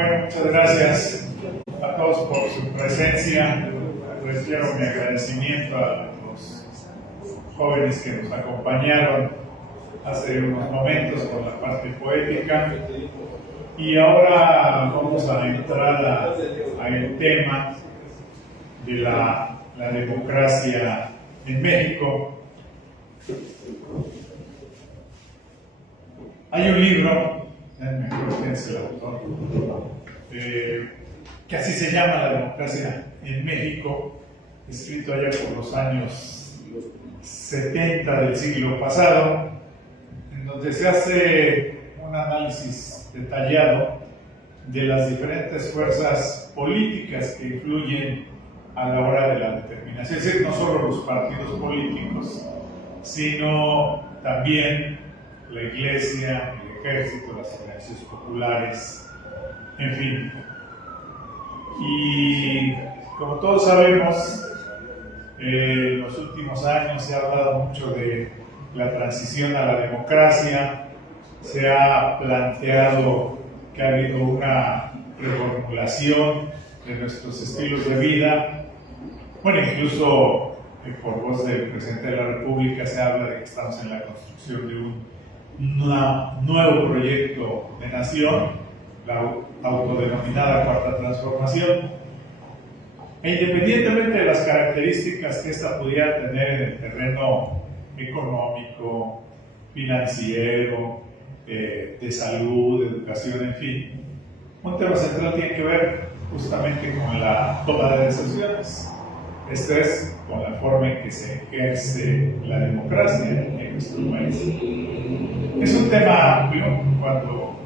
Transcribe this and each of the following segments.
Bueno, muchas gracias a todos por su presencia. Reitero mi agradecimiento a los jóvenes que nos acompañaron hace unos momentos con la parte poética. Y ahora vamos a entrar al tema de la democracia en México. Hay un libro, mejor quién es el autor, que así se llama, La democracia en México, escrito allá por los años 70 del siglo pasado, en donde se hace un análisis detallado de las diferentes fuerzas políticas que influyen a la hora de la determinación. Es decir, no solo los partidos políticos, sino también la iglesia, el ejército, las organizaciones populares, en fin. Y como todos sabemos, en los últimos años se ha hablado mucho de la transición a la democracia, se ha planteado que ha habido una reformulación de nuestros estilos de vida. Bueno, incluso por voz del presidente de la República se habla de que estamos en la construcción de un nuevo proyecto de nación, la autodenominada Cuarta Transformación. E independientemente de las características que esta pudiera tener en el terreno económico, financiero, de salud, de educación, en fin, un tema central tiene que ver justamente con la toma de decisiones. Esto es con la forma en que se ejerce la democracia en nuestro país. Es un tema amplio. Cuando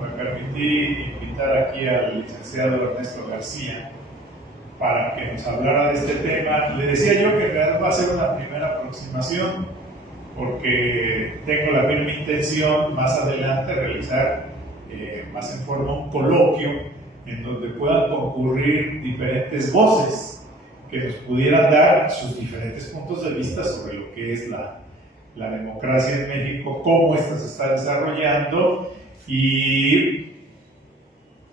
me permití invitar aquí al licenciado Ernesto García para que nos hablara de este tema, le decía yo que en realidad va a ser una primera aproximación, porque tengo la firme intención más adelante realizar más en forma un coloquio en donde puedan concurrir diferentes voces que nos pudieran dar sus diferentes puntos de vista sobre lo que es la democracia en México, cómo ésta se está desarrollando y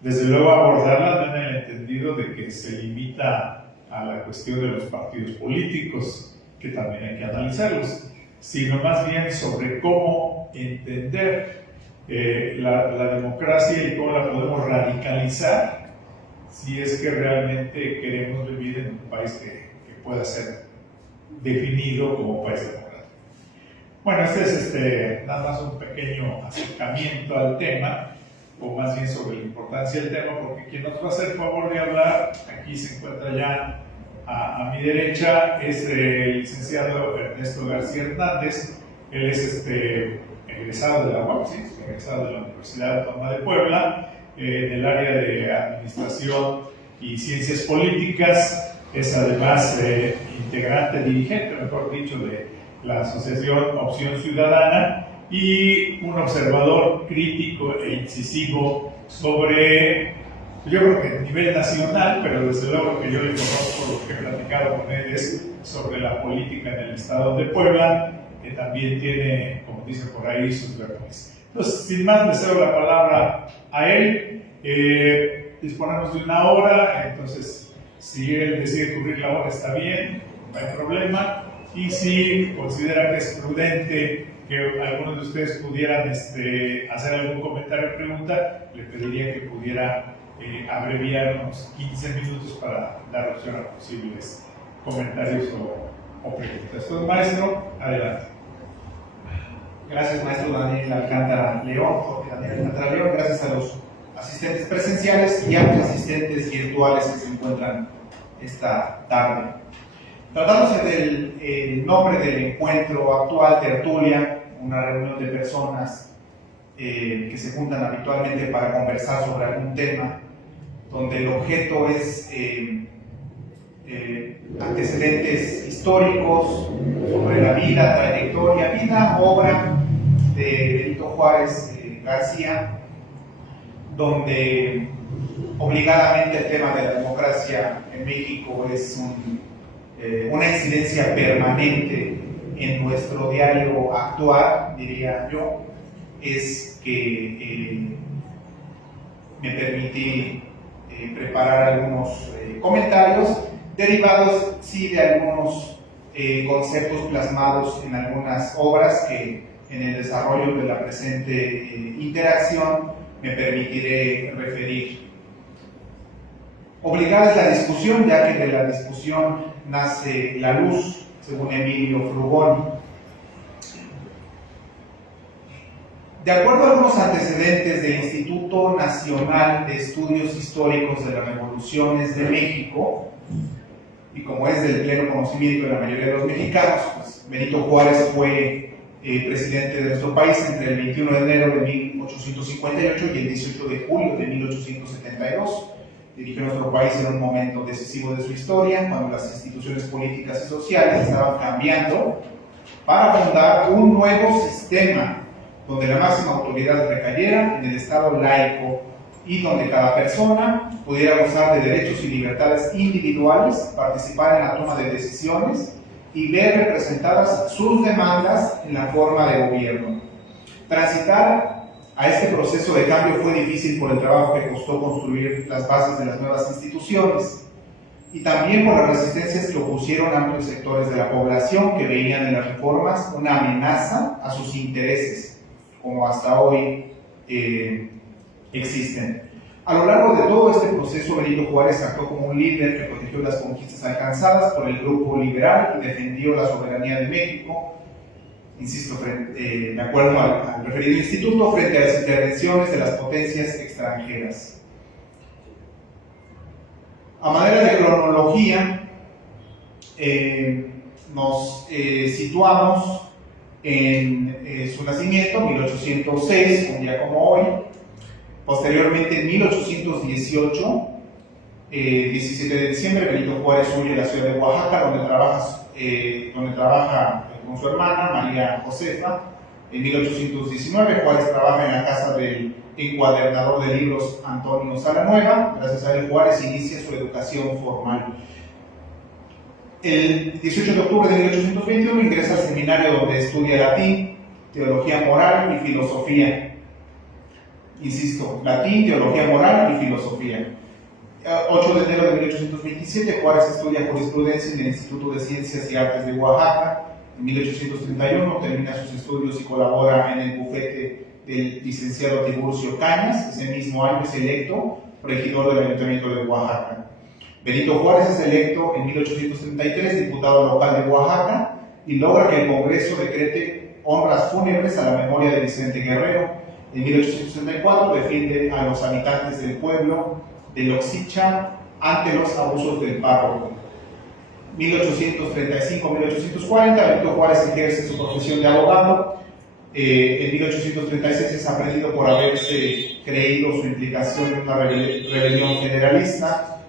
desde luego abordarla no en el entendido de que se limita a la cuestión de los partidos políticos, que también hay que analizarlos, sino más bien sobre cómo entender la democracia y cómo la podemos radicalizar si es que realmente queremos vivir en un país que pueda ser definido como país democrático. Bueno, este es nada más un pequeño acercamiento al tema, o más bien sobre la importancia del tema, porque quien nos va a hacer el favor de hablar, aquí se encuentra ya a mi derecha, es el licenciado Ernesto García Hernández. Él es egresado de la UAP, ¿sí? Egresado de la Universidad Autónoma de Puebla, del área de Administración y Ciencias Políticas. Es además integrante, dirigente, mejor dicho, de la Asociación Opción Ciudadana y un observador crítico e incisivo sobre, yo creo que a nivel nacional, pero desde luego lo que yo le conozco, lo que he platicado con él es sobre la política en el estado de Puebla, que también tiene, como dice por ahí, sus versiones. Entonces, sin más, le cedo la palabra a él. Disponemos de una hora, entonces si él decide cubrir la hora está bien, no hay problema, y si considera que es prudente que algunos de ustedes pudieran hacer algún comentario o pregunta, le pediría que pudiera abreviar unos 15 minutos para dar opción a posibles comentarios o preguntas. Entonces, maestro, adelante. Gracias, maestro Daniel Alcántara León, Jorge Daniel Alcántara León. Gracias a los asistentes presenciales y a los asistentes virtuales que se encuentran esta tarde. Tratándose del nombre del encuentro actual, tertulia, una reunión de personas que se juntan habitualmente para conversar sobre algún tema, donde el objeto es antecedentes históricos sobre la vida, obra de Benito Juárez García, donde obligadamente el tema de la democracia en México es una incidencia permanente en nuestro diario actual, diría yo. Es que me permití preparar algunos comentarios derivados, sí, de algunos conceptos plasmados en algunas obras que en el desarrollo de la presente interacción me permitiré referir. Obligada es la discusión, ya que de la discusión nace la luz, según Emilio Frugoni. De acuerdo a algunos antecedentes del Instituto Nacional de Estudios Históricos de las Revoluciones de México, y como es del pleno conocimiento de la mayoría de los mexicanos, pues Benito Juárez fue presidente de nuestro país entre el 21 de enero de 1858 y el 18 de julio de 1872. Dirigió nuestro país en un momento decisivo de su historia, cuando las instituciones políticas y sociales estaban cambiando para fundar un nuevo sistema donde la máxima autoridad recayera en el Estado laico y donde cada persona pudiera gozar de derechos y libertades individuales, participar en la toma de decisiones y ver representadas sus demandas en la forma de gobierno. Transitar a este proceso de cambio fue difícil por el trabajo que costó construir las bases de las nuevas instituciones y también por las resistencias que opusieron amplios sectores de la población que veían en las reformas una amenaza a sus intereses, como hasta hoy existen. A lo largo de todo este proceso, Benito Juárez actuó como un líder que protegió las conquistas alcanzadas por el grupo liberal y defendió la soberanía de México, insisto, de acuerdo al referido instituto, frente a las intervenciones de las potencias extranjeras. A manera de cronología, nos situamos en su nacimiento, 1806, un día como hoy. Posteriormente, en 1818, 17 de diciembre, Benito Juárez huye a la ciudad de Oaxaca, donde trabaja con su hermana, María Josefa. En 1819, Juárez trabaja en la casa del encuadernador de libros Antonio Salanueva. Gracias a él, Juárez inicia su educación formal. El 18 de octubre de 1821 ingresa al seminario donde estudia latín, teología moral y filosofía. Insisto, latín, teología moral y filosofía. 8 de enero de 1827, Juárez estudia jurisprudencia en el Instituto de Ciencias y Artes de Oaxaca. En 1831 termina sus estudios y colabora en el bufete del licenciado Tiburcio Cañas. Ese mismo año es electo regidor del Ayuntamiento de Oaxaca. Benito Juárez es electo en 1833 diputado local de Oaxaca y logra que el Congreso decrete honras fúnebres a la memoria de Vicente Guerrero. En 1864 defiende a los habitantes del pueblo de Loxicha ante los abusos del párroco. 1835-1840, Benito Juárez ejerce su profesión de abogado. En 1836 es aprendido por haberse creído su implicación en una rebelión federalista.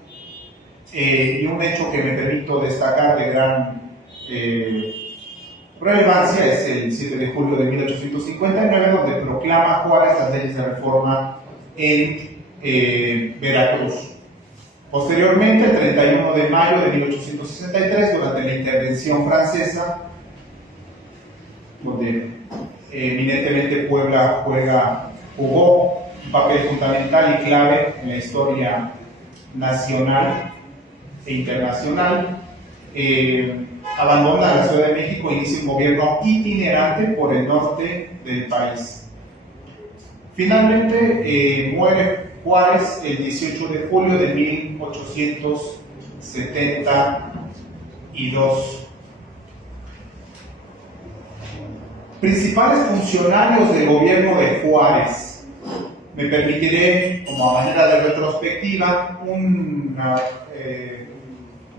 Y un hecho que me permito destacar de gran relevancia es el 7 de julio de 1859, donde proclama Juárez las leyes de reforma en Veracruz. Posteriormente, el 31 de mayo de 1863, durante la intervención francesa, donde eminentemente Puebla jugó un papel fundamental y clave en la historia nacional e internacional, abandona la Ciudad de México e inicia un gobierno itinerante por el norte del país. Finalmente muere Juárez el 18 de julio de 1872. Principales funcionarios del gobierno de Juárez. Me permitiré, como a manera de retrospectiva, una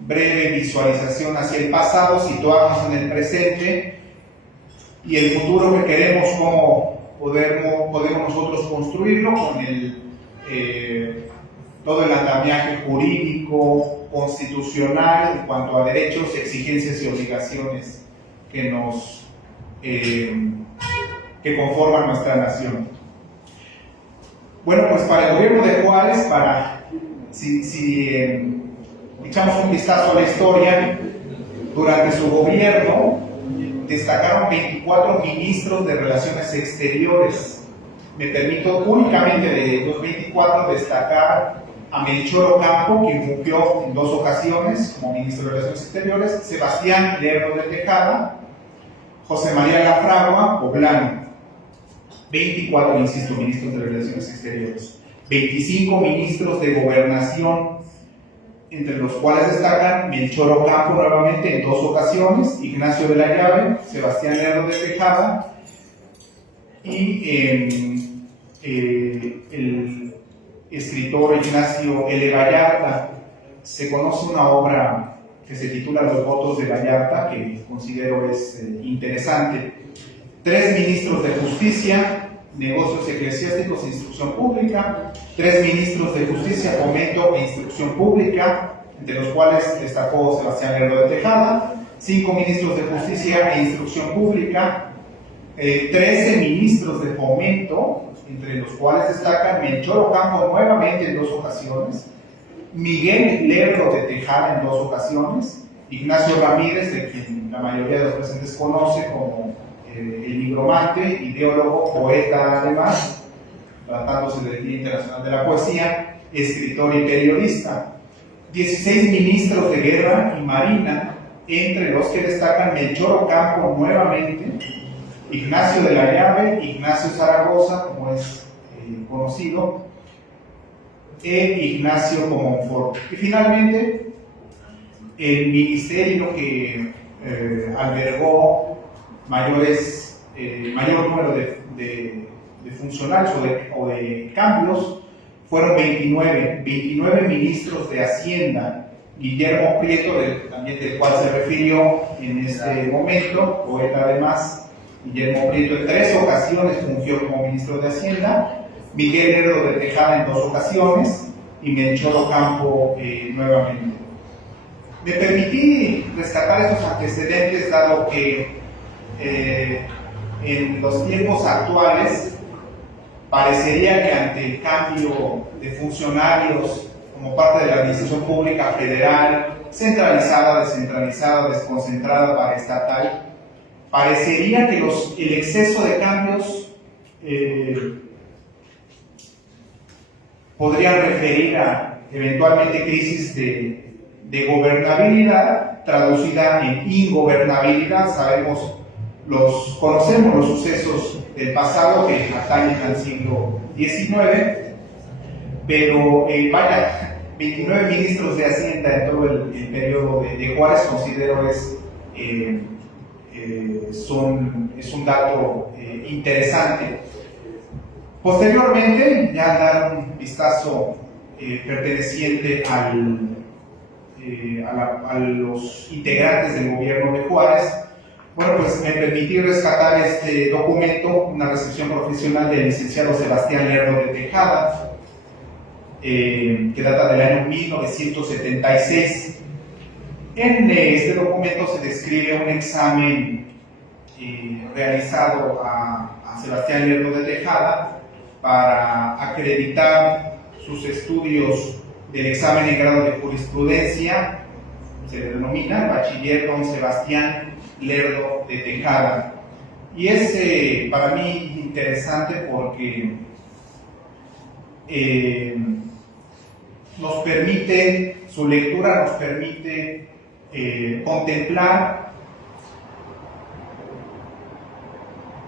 breve visualización hacia el pasado, situarnos en el presente y el futuro que queremos, cómo podemos nosotros construirlo con todo el andamiaje jurídico, constitucional en cuanto a derechos, exigencias y obligaciones que conforman nuestra nación. Bueno, pues para el gobierno de Juárez, si echamos un vistazo a la historia, durante su gobierno destacaron 24 ministros de Relaciones Exteriores, Me permito únicamente de 2024 destacar a Melchor Ocampo, quien fungió en 2 ocasiones como ministro de Relaciones Exteriores, Sebastián Lerdo de Tejada, José María Lafragua, poblano, 24, insisto, ministros de Relaciones Exteriores, 25 ministros de Gobernación, entre los cuales destacan Melchor Ocampo nuevamente en 2 ocasiones, Ignacio de la Llave, Sebastián Lerdo de Tejada, y el escritor Ignacio L. Vallarta. Se conoce una obra que se titula Los votos de Vallarta, que considero es interesante. 3 ministros de Justicia, Negocios Eclesiásticos e Instrucción Pública, 3 ministros de Justicia, Fomento e Instrucción Pública, entre los cuales destacó Sebastián Lerdo de Tejada, 5 ministros de Justicia e Instrucción Pública, 13 ministros de Fomento, entre los cuales destacan Melchor Ocampo nuevamente en 2 ocasiones, Miguel Lerdo de Tejada en 2 ocasiones, Ignacio Ramírez, de quien la mayoría de los presentes conoce como el nigromante, ideólogo, poeta además, tratándose del Día Internacional de la Poesía, escritor y periodista. 16 ministros de Guerra y Marina, entre los que destacan Melchor Ocampo nuevamente, Ignacio de la Llave, Ignacio Zaragoza, como es conocido, e Ignacio Comonfort. Y finalmente, el ministerio que albergó mayor número de funcionarios o de cambios fueron 29 ministros de Hacienda. Guillermo Prieto, también del cual se refirió en este momento, poeta además. Guillermo Prieto en 3 ocasiones fungió como ministro de Hacienda, Miguel Lerdo de Tejada en 2 ocasiones y Melchor Ocampo nuevamente. Me permití rescatar estos antecedentes dado que en los tiempos actuales parecería que ante el cambio de funcionarios como parte de la administración pública federal, centralizada, descentralizada, desconcentrada, paraestatal, parecería que el exceso de cambios podrían referir a eventualmente crisis de gobernabilidad traducida en ingobernabilidad. Conocemos los sucesos del pasado que atañen al siglo XIX, pero 29 ministros de Hacienda en todo el periodo de Juárez considero es un dato interesante. Posteriormente, ya dar un vistazo perteneciente a los integrantes del gobierno de Juárez. Bueno, pues me permití rescatar este documento, una recepción profesional del licenciado Sebastián Lerdo de Tejada, que data del año 1976. En este documento se describe un examen realizado a Sebastián Lerdo de Tejada para acreditar sus estudios del examen en grado de jurisprudencia. Se le denomina el bachiller don Sebastián Lerdo de Tejada. Y es para mí interesante porque su lectura nos permite contemplar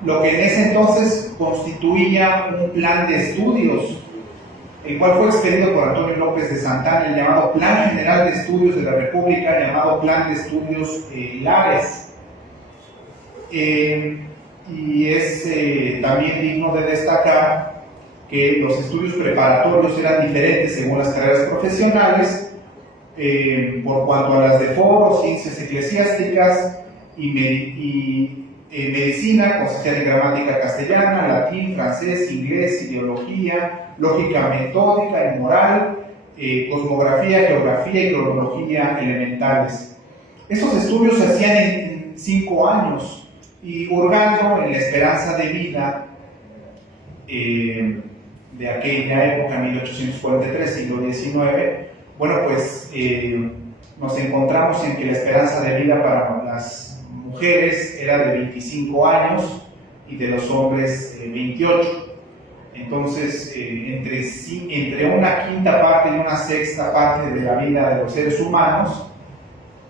lo que en ese entonces constituía un plan de estudios, el cual fue expedido por Antonio López de Santana, el llamado Plan General de Estudios de la República, llamado Plan de Estudios Lares. Y es también digno de destacar que los estudios preparatorios eran diferentes según las carreras profesionales, por cuanto a las de foro, ciencias eclesiásticas y medicina, consistía en gramática castellana, latín, francés, inglés, ideología, lógica metódica y moral, cosmografía, geografía y cronología elementales. Estos estudios se hacían en 5 años y hurgando en la esperanza de vida de aquella época, 1843, siglo XIX, bueno, pues nos encontramos en que la esperanza de vida para las mujeres era de 25 años y de los hombres 28. Entonces, entre una quinta parte y una sexta parte de la vida de los seres humanos,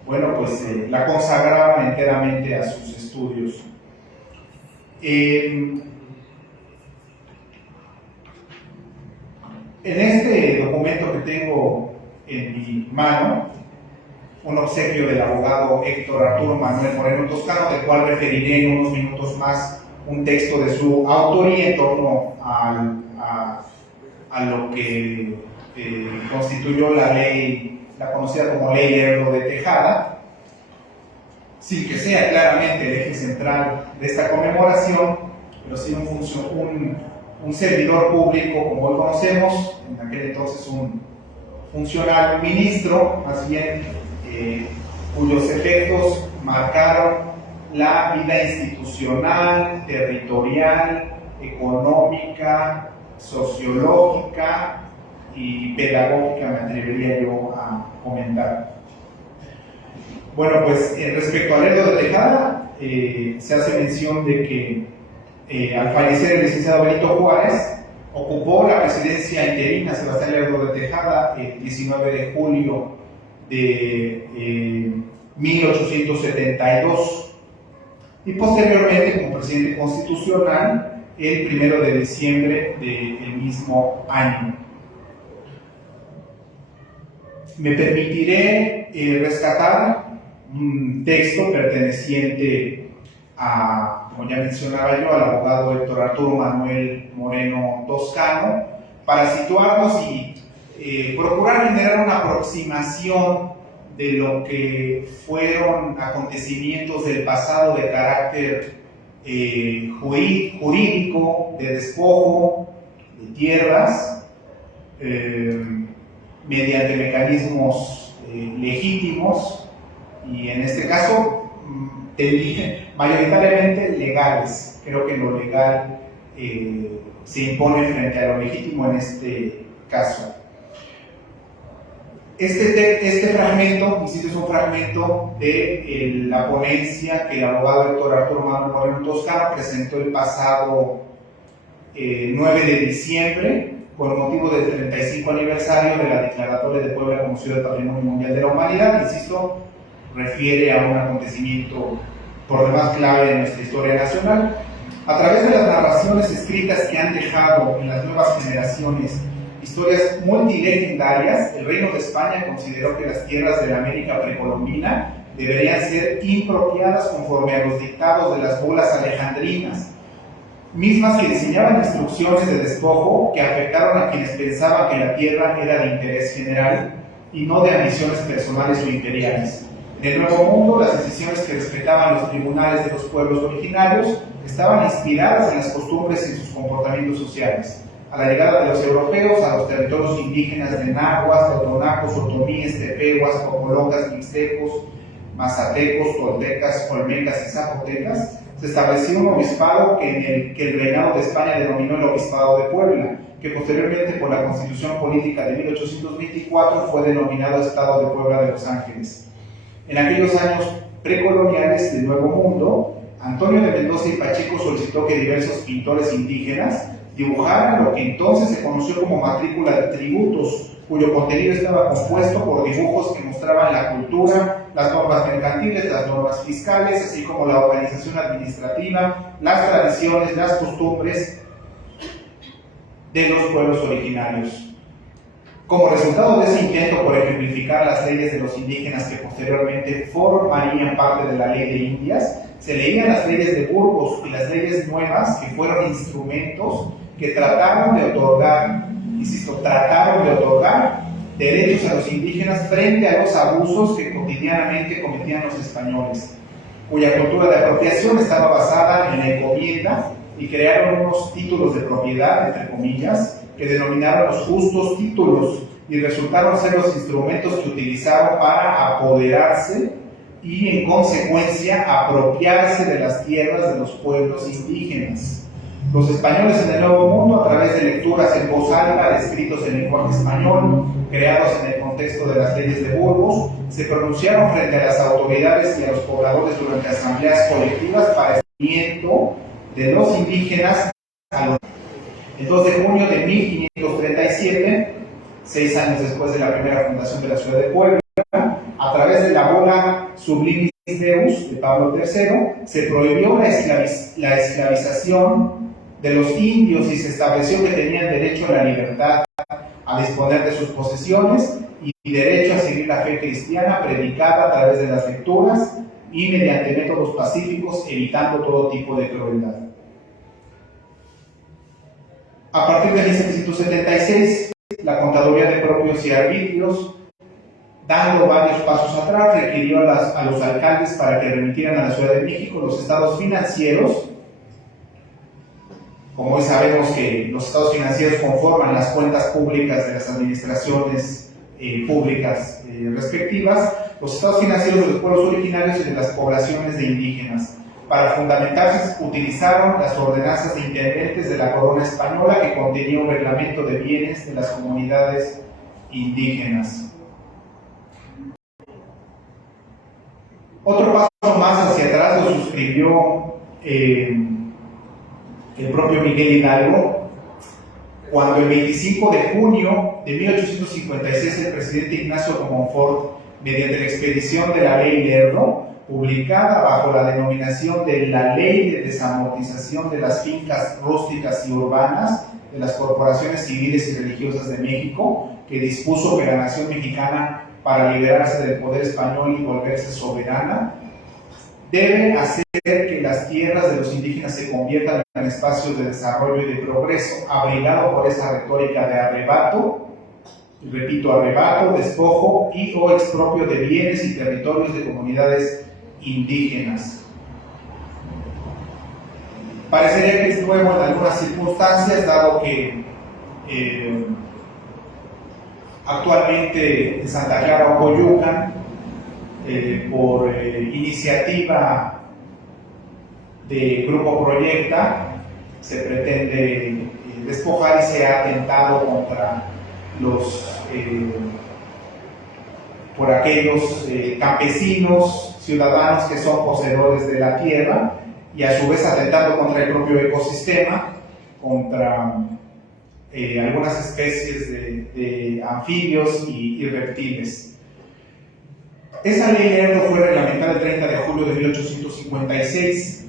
bueno, pues la consagraban enteramente a sus estudios. En este documento que tengo en mi mano, un obsequio del abogado Héctor Arturo Manuel Moreno Toscano, del cual referiré en unos minutos más un texto de su autoría en torno a lo que constituyó la ley, la conocida como Ley Lerdo de Tejada, sin que sea claramente el eje central de esta conmemoración, pero sí un servidor público, como hoy conocemos, en aquel entonces un funcionario, un ministro, más bien, cuyos efectos marcaron la vida institucional, territorial, económica, sociológica y pedagógica, me atrevería yo a comentar. Bueno, pues respecto a Lerdo de Tejada, se hace mención de que al fallecer el licenciado Benito Juárez, ocupó la presidencia interina Sebastián Lerdo de Tejada el 19 de julio de 1872 y posteriormente como presidente constitucional el 1 de diciembre del mismo año. Me permitiré rescatar un texto perteneciente a, como ya mencionaba yo, al abogado Héctor Arturo Manuel Moreno Toscano, para situarnos y procurar generar una aproximación de lo que fueron acontecimientos del pasado de carácter jurídico, de despojo de tierras, mediante mecanismos legítimos y en este caso mayoritariamente legales. Creo que lo legal se impone frente a lo legítimo en este caso. Este fragmento, insisto, es un fragmento de la ponencia que el abogado Héctor Arturo Manuel Moreno Toscano presentó el pasado 9 de diciembre con motivo del 35 aniversario de la Declaratoria de Puebla como Ciudad Patrimonio Mundial de la Humanidad. Insisto, refiere a un acontecimiento por demás clave en nuestra historia nacional. A través de las narraciones escritas que han dejado en las nuevas generaciones historias multilegendarias, el Reino de España consideró que las tierras de la América precolombina deberían ser impropiadas conforme a los dictados de las bulas alejandrinas, mismas que diseñaban instrucciones de despojo que afectaron a quienes pensaban que la tierra era de interés general y no de ambiciones personales o imperiales. En el Nuevo Mundo, las decisiones que respetaban los tribunales de los pueblos originarios estaban inspiradas en las costumbres y en sus comportamientos sociales. A la llegada de los europeos a los territorios indígenas de nahuas, totonacos, otomíes, tepehuas, popolocas, mixtecos, mazatecos, toltecas, olmecas y zapotecas, se estableció un obispado que el reinado de España denominó el Obispado de Puebla, que posteriormente por la Constitución Política de 1824 fue denominado Estado de Puebla de Los Ángeles. En aquellos años precoloniales del Nuevo Mundo, Antonio de Mendoza y Pacheco solicitó que diversos pintores indígenas dibujaran lo que entonces se conoció como matrícula de tributos, cuyo contenido estaba compuesto por dibujos que mostraban la cultura, las normas mercantiles, las normas fiscales, así como la organización administrativa, las tradiciones, las costumbres de los pueblos originarios. Como resultado de ese intento por ejemplificar las leyes de los indígenas que posteriormente formarían parte de la Ley de Indias, se leían las leyes de Burgos y las leyes nuevas que fueron instrumentos que trataron de otorgar derechos a los indígenas frente a los abusos que cotidianamente cometían los españoles, cuya cultura de apropiación estaba basada en la encomienda, y crearon unos títulos de propiedad, entre comillas, que denominaron los justos títulos y resultaron ser los instrumentos que utilizaron para apoderarse y en consecuencia apropiarse de las tierras de los pueblos indígenas. Los españoles en el Nuevo Mundo, a través de lecturas en voz alta de escritos en lenguaje español, creados en el contexto de las leyes de Burgos, se pronunciaron frente a las autoridades y a los pobladores durante asambleas colectivas para el seguimiento de los indígenas a los... El 2 de junio de 1537, 6 años después de la primera fundación de la ciudad de Puebla, a través de la Bula Sublimis Deus de Pablo III, se prohibió la esclavización de los indios y se estableció que tenían derecho a la libertad, a disponer de sus posesiones y derecho a seguir la fe cristiana predicada a través de las lecturas y mediante métodos pacíficos, evitando todo tipo de crueldad. A partir de 1776, la Contaduría de Propios y Arbitrios, dando varios pasos atrás, requirió a los alcaldes para que remitieran a la Ciudad de México los estados financieros. Como hoy sabemos que los estados financieros conforman las cuentas públicas de las administraciones públicas respectivas, los estados financieros de los pueblos originarios y de las poblaciones de indígenas. Para fundamentarse, utilizaron las ordenanzas de intendentes de la corona española que contenía un reglamento de bienes de las comunidades indígenas. Otro paso más hacia atrás lo suscribió el propio Miguel Hidalgo, cuando el 25 de junio de 1856 el presidente Ignacio de Montfort, mediante la expedición de la Ley Lerdo, publicada bajo la denominación de la Ley de Desamortización de las Fincas Rústicas y Urbanas de las Corporaciones Civiles y Religiosas de México, que dispuso que la nación mexicana, para liberarse del poder español y volverse soberana, debe hacer que las tierras de los indígenas se conviertan en espacios de desarrollo y de progreso, abrigado por esa retórica de arrebato, repito, arrebato, despojo y o expropio de bienes y territorios de comunidades indígenas. Parecería que es nuevo en algunas circunstancias, dado que actualmente en Santa Clara, Ocoyucan, por iniciativa de Grupo Proyecta, se pretende despojar y se ha atentado contra por aquellos campesinos, ciudadanos que son poseedores de la tierra, y a su vez atentando contra el propio ecosistema, contra algunas especies de anfibios y reptiles. Esa ley Lerdo fue reglamentada el 30 de julio de 1856.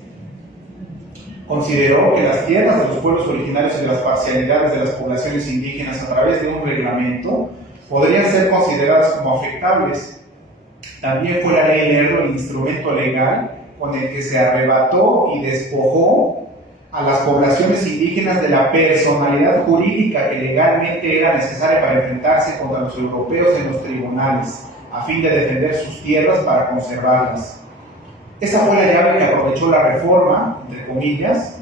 Consideró que las tierras de los pueblos originarios y de las parcialidades de las poblaciones indígenas a través de un reglamento podrían ser consideradas como afectables. También fue la ley Lerdo el instrumento legal con el que se arrebató y despojó a las poblaciones indígenas de la personalidad jurídica que legalmente era necesaria para enfrentarse contra los europeos en los tribunales, a fin de defender sus tierras para conservarlas. Esa fue la llave que aprovechó la reforma, entre comillas,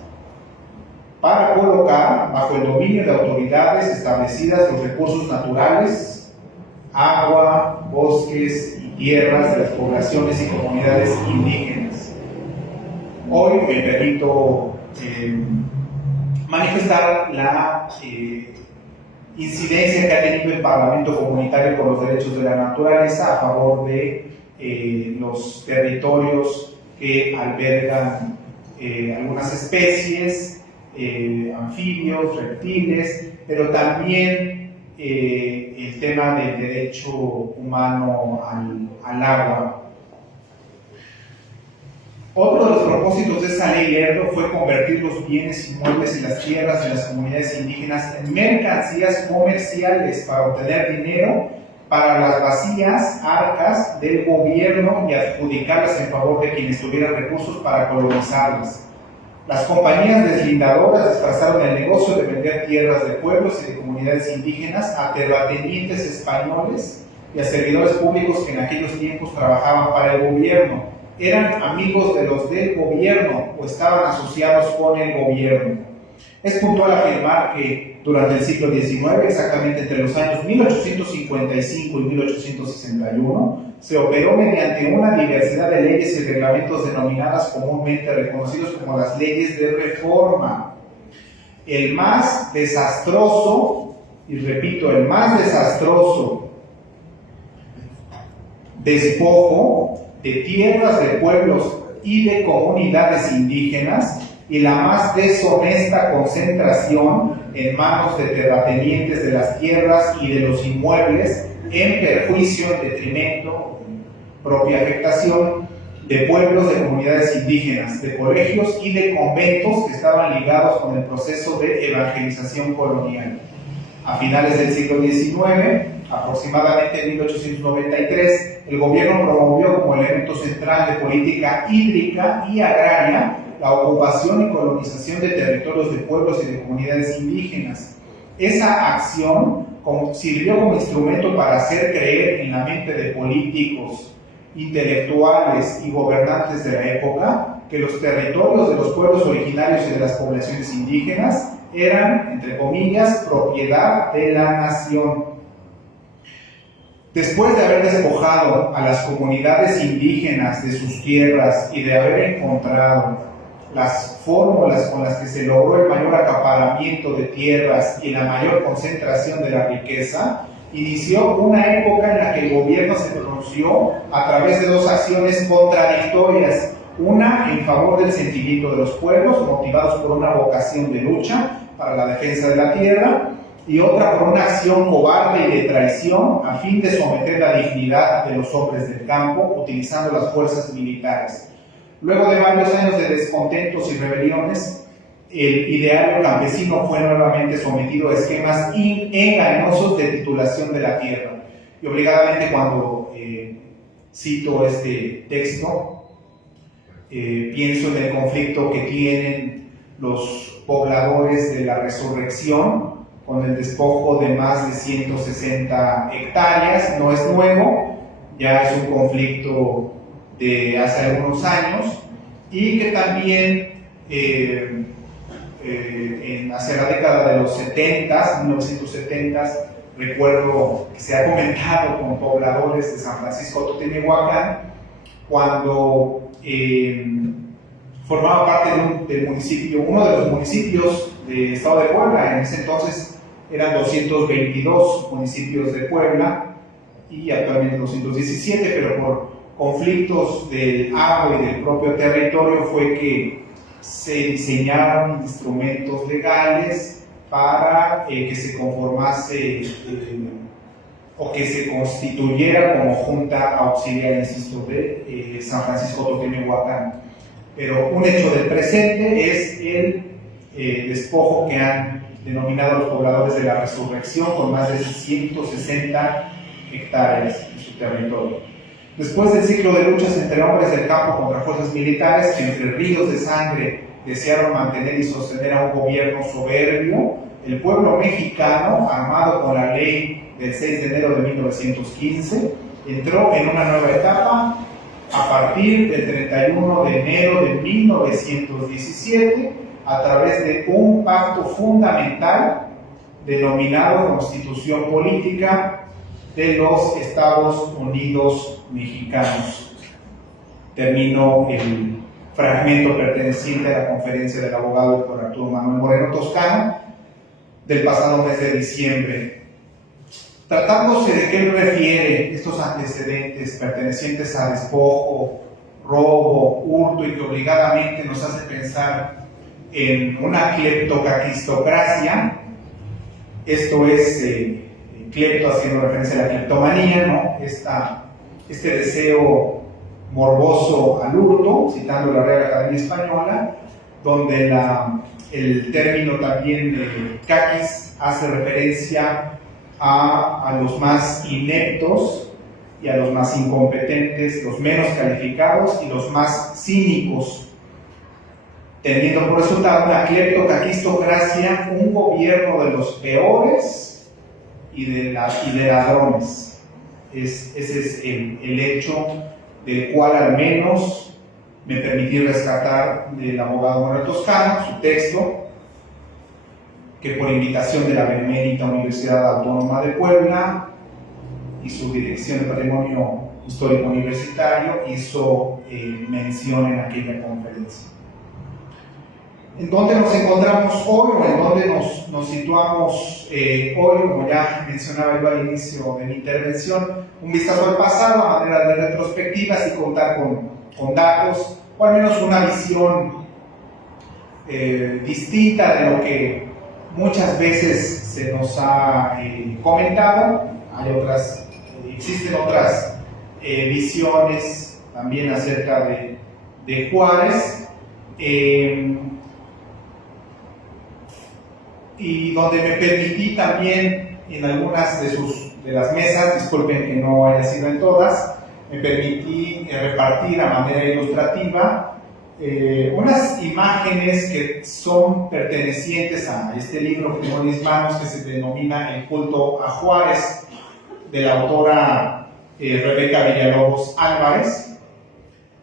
para colocar bajo el dominio de autoridades establecidas los recursos naturales, agua, bosques y tierras de las poblaciones y comunidades indígenas. Hoy me permito manifestar la incidencia que ha tenido el Parlamento Comunitario por los Derechos de la Naturaleza a favor de los territorios que albergan algunas especies, anfibios, reptiles, pero también el tema del derecho humano al agua. Otro de los propósitos de esa ley Lerdo fue convertir los bienes inmuebles y las tierras de las comunidades indígenas en mercancías comerciales para obtener dinero para las vacías arcas del gobierno y adjudicarlas en favor de quienes tuvieran recursos para colonizarlas. Las compañías deslindadoras disfrazaron el negocio de vender tierras de pueblos y de comunidades indígenas a terratenientes españoles y a servidores públicos que en aquellos tiempos trabajaban para el gobierno. Eran amigos de los del gobierno o estaban asociados con el gobierno. Es puntual afirmar que durante el siglo XIX, exactamente entre los años 1855 y 1861, se operó mediante una diversidad de leyes y reglamentos denominadas comúnmente reconocidos como las leyes de reforma. El más desastroso, y repito, el más desastroso despojo de tierras de pueblos y de comunidades indígenas y la más deshonesta concentración en manos de terratenientes de las tierras y de los inmuebles, en perjuicio, en detrimento, en propia afectación de pueblos, de comunidades indígenas, de colegios y de conventos que estaban ligados con el proceso de evangelización colonial. A finales del siglo XIX, aproximadamente en 1893, el gobierno promovió como elemento central de política hídrica y agraria la ocupación y colonización de territorios de pueblos y de comunidades indígenas. Esa acción sirvió como instrumento para hacer creer en la mente de políticos, intelectuales y gobernantes de la época que los territorios de los pueblos originarios y de las poblaciones indígenas eran, entre comillas, propiedad de la nación. Después de haber despojado a las comunidades indígenas de sus tierras y de haber encontrado las fórmulas con las que se logró el mayor acaparamiento de tierras y la mayor concentración de la riqueza, inició una época en la que el gobierno se pronunció a través de dos acciones contradictorias, una en favor del sentimiento de los pueblos, motivados por una vocación de lucha para la defensa de la tierra, y otra por una acción cobarde y de traición a fin de someter la dignidad de los hombres del campo, utilizando las fuerzas militares. Luego de varios años de descontentos y rebeliones, el ideario campesino fue nuevamente sometido a esquemas engañosos de titulación de la tierra. Y obligadamente, cuando cito este texto, pienso en el conflicto que tienen los pobladores de la Resurrección con el despojo de más de 160 hectáreas. No es nuevo, ya es un conflicto de hace algunos años, y que también hacia la década de los 70, 1970, recuerdo que se ha comentado con pobladores de San Francisco Totemehuacán, cuando formaba parte del municipio, uno de los municipios del estado de Puebla. En ese entonces eran 222 municipios de Puebla y actualmente 217, pero por conflictos del agua y del propio territorio fue que se diseñaron instrumentos legales para que se conformase o que se constituyera como Junta Auxiliar, insisto, de San Francisco Totemehuacán. Pero un hecho del presente es el despojo que han denominado los pobladores de la Resurrección, con más de 160 hectáreas en su territorio. Después del ciclo de luchas entre hombres del campo contra fuerzas militares que entre ríos de sangre desearon mantener y sostener a un gobierno soberbio, el pueblo mexicano, armado con la ley del 6 de enero de 1915, entró en una nueva etapa a partir del 31 de enero de 1917 a través de un pacto fundamental denominado Constitución Política de los Estados Unidos Mexicanos. Termino el fragmento perteneciente a la conferencia del abogado Dr. Arturo Manuel Moreno Toscano del pasado mes de diciembre. Tratándose de qué refiere estos antecedentes pertenecientes a despojo, robo, hurto y que obligadamente nos hace pensar en una cleptocaquistocracia, esto es clepto haciendo referencia a la cleptomanía, ¿no? Este deseo morboso al hurto, citando la Real Academia Española, donde el término también de caquis hace referencia a los más ineptos y a los más incompetentes, los menos calificados y los más cínicos, teniendo por resultado una cleptocaquistocracia, un gobierno de los peores y de ladrones. Ese es el hecho del cual al menos me permití rescatar del abogado Moreno Toscano, su texto, que por invitación de la Benemérita Universidad Autónoma de Puebla y su Dirección de Patrimonio Histórico Universitario hizo mención en aquella conferencia. ¿En dónde nos encontramos hoy o en dónde nos situamos hoy? Como ya mencionaba yo al inicio de mi intervención, un vistazo al pasado a manera de retrospectivas y contar con datos, o al menos una visión distinta de lo que muchas veces se nos ha comentado, existen otras visiones también acerca de Juárez, y donde me permití también en algunas de las mesas, disculpen que no haya sido en todas, me permití repartir a manera ilustrativa unas imágenes que son pertenecientes a este libro que tengo en mis manos, que se denomina El culto a Juárez, de la autora Rebeca Villalobos Álvarez.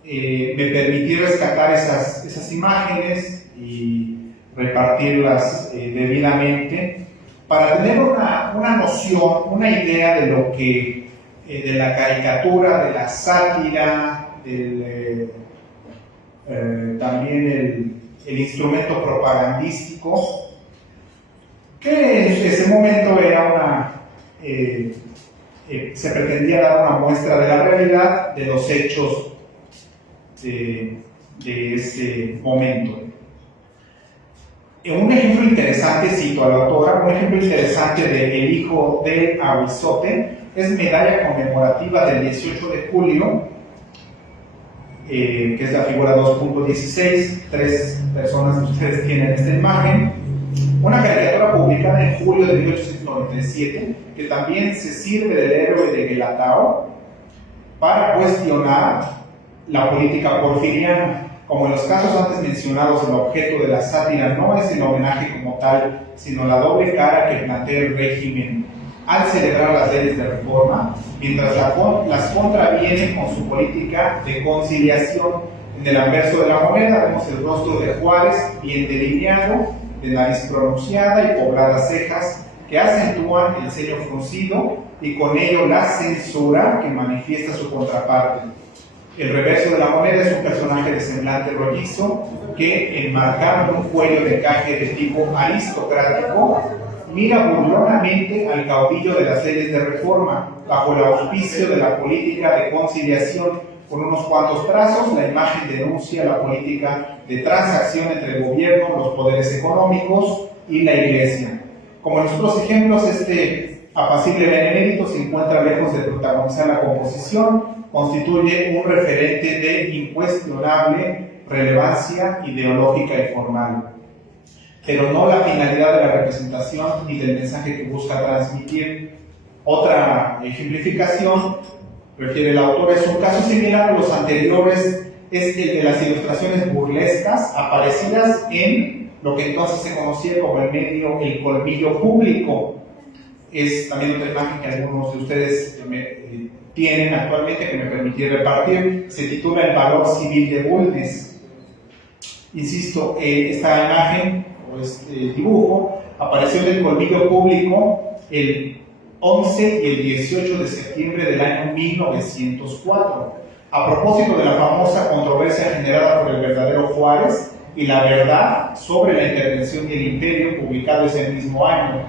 Me permití rescatar esas imágenes y repartirlas debidamente para tener una noción, una idea de lo que, de la caricatura, de la sátira, también el instrumento propagandístico, que en ese momento era se pretendía dar una muestra de la realidad de los hechos de ese momento. Un ejemplo interesante, cito a la autora, un ejemplo interesante de El hijo de Ahuizote es medalla conmemorativa del 18 de julio, que es la figura 2.16, 3 personas que ustedes tienen esta imagen, una caricatura publicada en julio de 1897, que también se sirve del héroe de Guelatao para cuestionar la política porfiriana. Como en los casos antes mencionados, el objeto de la sátira no es el homenaje como tal, sino la doble cara que plantea el régimen al celebrar las leyes de reforma, mientras las contraviene con su política de conciliación. En el anverso de la moneda vemos el rostro de Juárez bien delineado, de nariz pronunciada y pobladas cejas, que acentúan el ceño fruncido y con ello la censura que manifiesta su contraparte. El reverso de la moneda es un personaje de semblante rollizo que, enmarcado en un cuello de encaje de tipo aristocrático, mira burlonamente al caudillo de las leyes de reforma, bajo el auspicio de la política de conciliación. Con unos cuantos trazos, la imagen denuncia la política de transacción entre el gobierno, los poderes económicos y la iglesia. Como en los otros ejemplos, este apacible benemérito se encuentra lejos de protagonizar la composición, constituye un referente de incuestionable relevancia ideológica y formal, pero no la finalidad de la representación ni del mensaje que busca transmitir. Otra ejemplificación, refiere el autor, es un caso similar a los anteriores, es el de las ilustraciones burlescas aparecidas en lo que entonces se conocía como el colmillo público. Es también otra imagen que algunos de ustedes tienen actualmente, que me permití repartir. Se titula El valor civil de Bulnes. Insisto, esta imagen o este dibujo apareció en el colmillo público el 11 y el 18 de septiembre del año 1904, a propósito de la famosa controversia generada por el verdadero Juárez y la verdad sobre la intervención del imperio, publicado ese mismo año.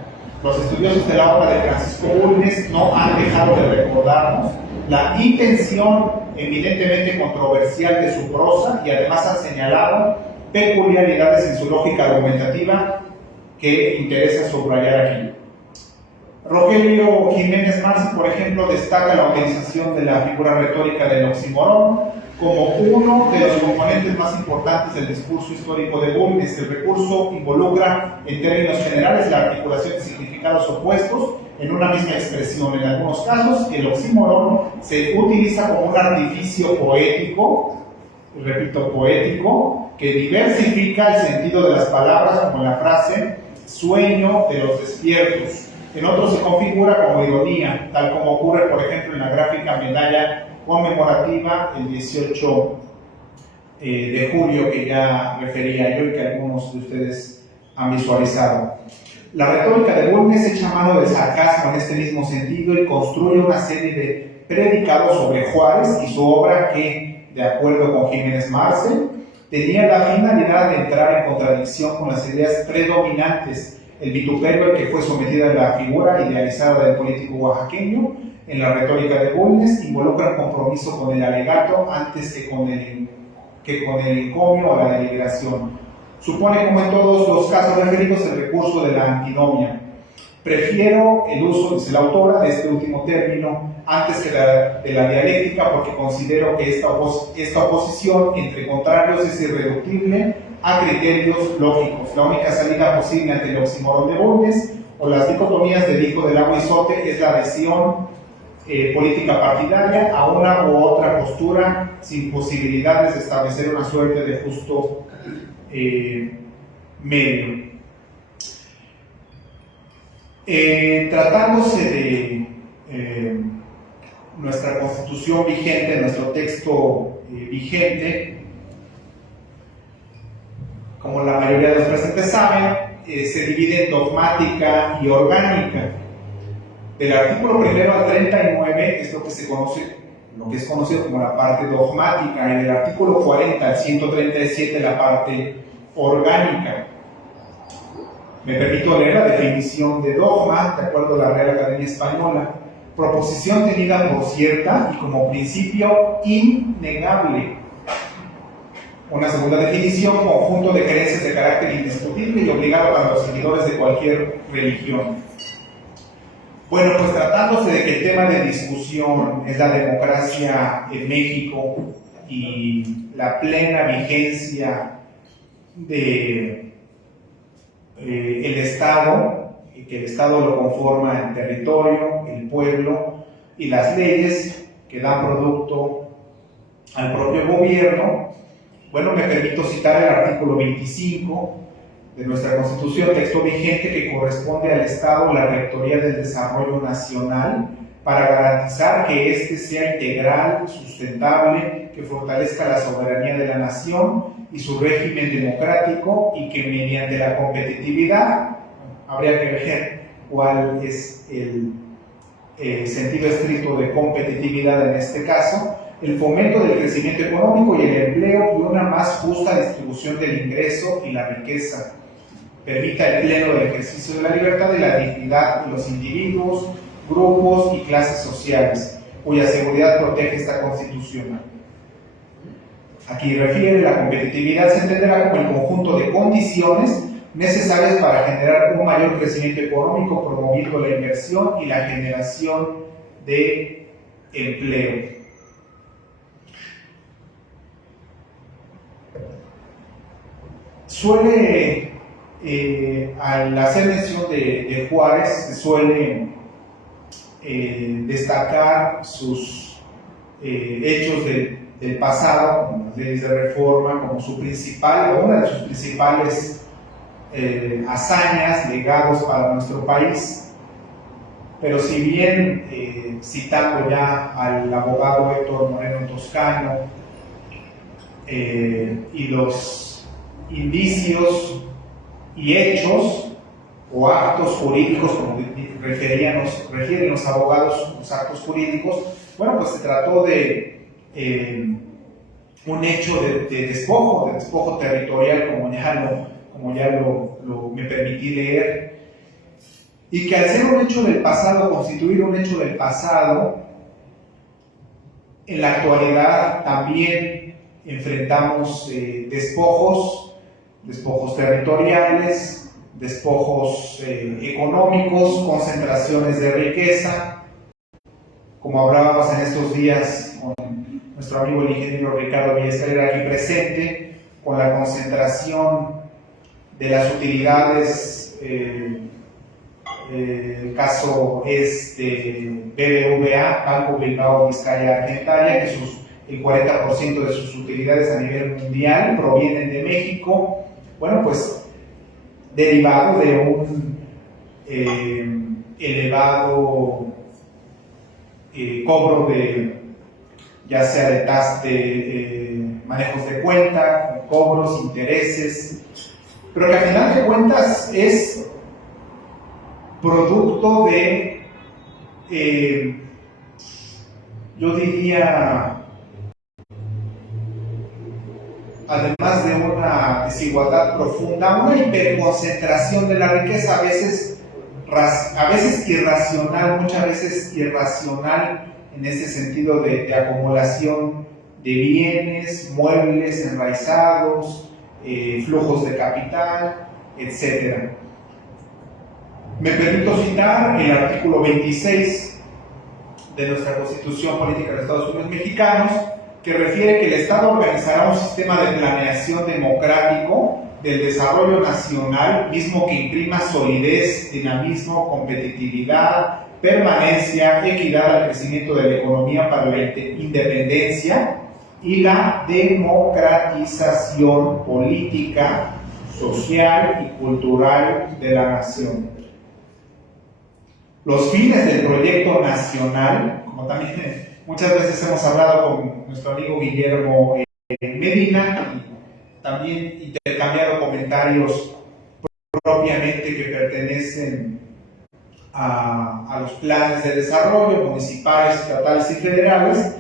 Los estudiosos de la obra de Francisco Bulnes no han dejado de recordarnos la intención evidentemente controversial de su prosa, y además han señalado peculiaridades en su lógica argumentativa que interesa subrayar aquí. Rogelio Jiménez Marce, por ejemplo, destaca la utilización de la figura retórica del oxímoron como uno de los componentes más importantes del discurso histórico de Bulnes. El recurso involucra, en términos generales, la articulación de significados opuestos en una misma expresión. En algunos casos, el oxímoron se utiliza como un artificio poético, repito, poético, que diversifica el sentido de las palabras, como en la frase sueño de los despiertos. En otros se configura como ironía, tal como ocurre, por ejemplo, en la gráfica medalla conmemorativa el 18 de julio que ya refería yo y que algunos de ustedes han visualizado. La retórica de Bulnes echa mano del sarcasmo en este mismo sentido y construye una serie de predicados sobre Juárez y su obra que, de acuerdo con Jiménez Marce, tenía la finalidad de entrar en contradicción con las ideas predominantes. El vituperio al que fue sometida la figura idealizada del político oaxaqueño en la retórica de Bulnes involucra un compromiso con el alegato antes que con el encomio o la deliberación. Supone, como en todos los casos referidos, el recurso de la antinomia. Prefiero el uso, dice la autora, de este último término antes que de la dialéctica, porque considero que esta oposición entre contrarios es irreductible a criterios lógicos. La única salida posible ante el oxímoron de Bulnes o las dicotomías del hijo del agua y Sote es la adhesión política partidaria a una u otra postura sin posibilidades de establecer una suerte de justo medio. Tratándose de nuestra constitución vigente, nuestro texto vigente, como la mayoría de los presentes saben, se divide en dogmática y orgánica. Del artículo 1 al 39 es lo que es conocido como la parte dogmática, y del artículo 40 al 137 la parte orgánica. Me permito leer la definición de dogma, de acuerdo a la Real Academia Española: proposición tenida por cierta y como principio innegable. Una segunda definición: conjunto de creencias de carácter indiscutible y obligado para los seguidores de cualquier religión. Bueno, pues tratándose de que el tema de discusión es la democracia en México y la plena vigencia de el Estado, y que el Estado lo conforma el territorio, el pueblo y las leyes que dan producto al propio gobierno, bueno, me permito citar el artículo 25 de nuestra Constitución, texto vigente, que corresponde al Estado la rectoría del desarrollo nacional para garantizar que éste sea integral, sustentable, que fortalezca la soberanía de la nación y su régimen democrático, y que mediante la competitividad, habría que ver cuál es el sentido estricto de competitividad en este caso, el fomento del crecimiento económico y el empleo y una más justa distribución del ingreso y la riqueza, permita el pleno del ejercicio de la libertad y la dignidad de los individuos, grupos y clases sociales, cuya seguridad protege esta Constitución. Aquí refiere: la competitividad se entenderá como el conjunto de condiciones necesarias para generar un mayor crecimiento económico, promoviendo la inversión y la generación de empleo. Suele, al hacer mención de Juárez, se suele destacar sus hechos del pasado, como las leyes de reforma, como su principal, o una de sus principales hazañas, legados para nuestro país. Pero si bien, citando ya al abogado Héctor Moreno Toscano, y los indicios y hechos o actos jurídicos, como refieren los abogados, los actos jurídicos, bueno, pues se trató de un hecho de despojo territorial, como ya lo me permití leer, y que al ser un hecho del pasado, constituir un hecho del pasado, en la actualidad también enfrentamos despojos territoriales, despojos económicos, concentraciones de riqueza, como hablábamos en estos días con nuestro amigo el ingeniero Ricardo Villescalera aquí presente, con la concentración de las utilidades. El caso es de BBVA, Banco Bilbao Vizcaya Argentaria, que el 40% de sus utilidades a nivel mundial provienen de México. Bueno, pues derivado de un elevado cobro ya sea de manejos de cuenta, cobros, intereses, pero que al final de cuentas es producto de, yo diría, además de una desigualdad profunda, una hiperconcentración de la riqueza, a veces irracional, muchas veces irracional, en ese sentido de acumulación de bienes, muebles enraizados, flujos de capital, etc. Me permito citar el artículo 26 de nuestra Constitución Política de los Estados Unidos Mexicanos, que refiere que el Estado organizará un sistema de planeación democrático del desarrollo nacional, mismo que imprima solidez, dinamismo, competitividad, permanencia, equidad al crecimiento de la economía para la independencia y la democratización política, social y cultural de la nación. Los fines del proyecto nacional, como también muchas veces hemos hablado con nuestro amigo Guillermo Medina, y también intercambiado comentarios propiamente que pertenecen a los planes de desarrollo municipales, estatales y federales.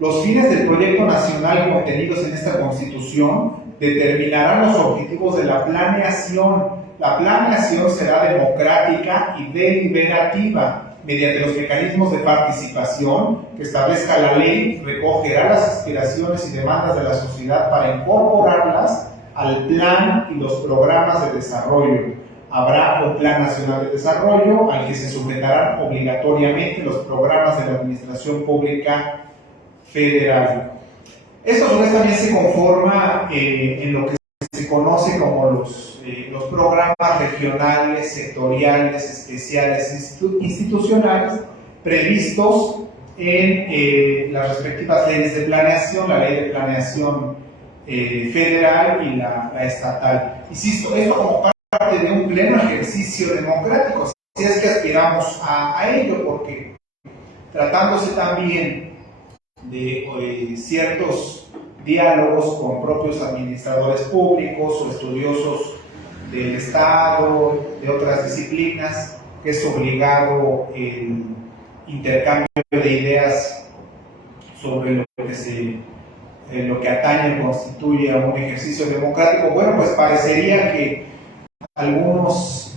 Los fines del proyecto nacional contenidos en esta Constitución determinarán los objetivos de la planeación. La planeación será democrática y deliberativa mediante los mecanismos de participación que establezca la ley, recogerá las aspiraciones y demandas de la sociedad para incorporarlas al plan y los programas de desarrollo. Habrá un Plan Nacional de Desarrollo al que se sujetarán obligatoriamente los programas de la Administración Pública Federal. Esto a su vez también se conforma en lo que se conoce como los programas regionales, sectoriales, especiales, institucionales previstos en las respectivas leyes de planeación, la ley de planeación federal y la estatal. Insisto, esto como parte de un pleno ejercicio democrático, si es que aspiramos a ello, porque tratándose también de ciertos diálogos con propios administradores públicos o estudiosos del Estado, de otras disciplinas, que es obligado el intercambio de ideas sobre lo que atañe o constituye a un ejercicio democrático. Bueno, pues parecería que algunos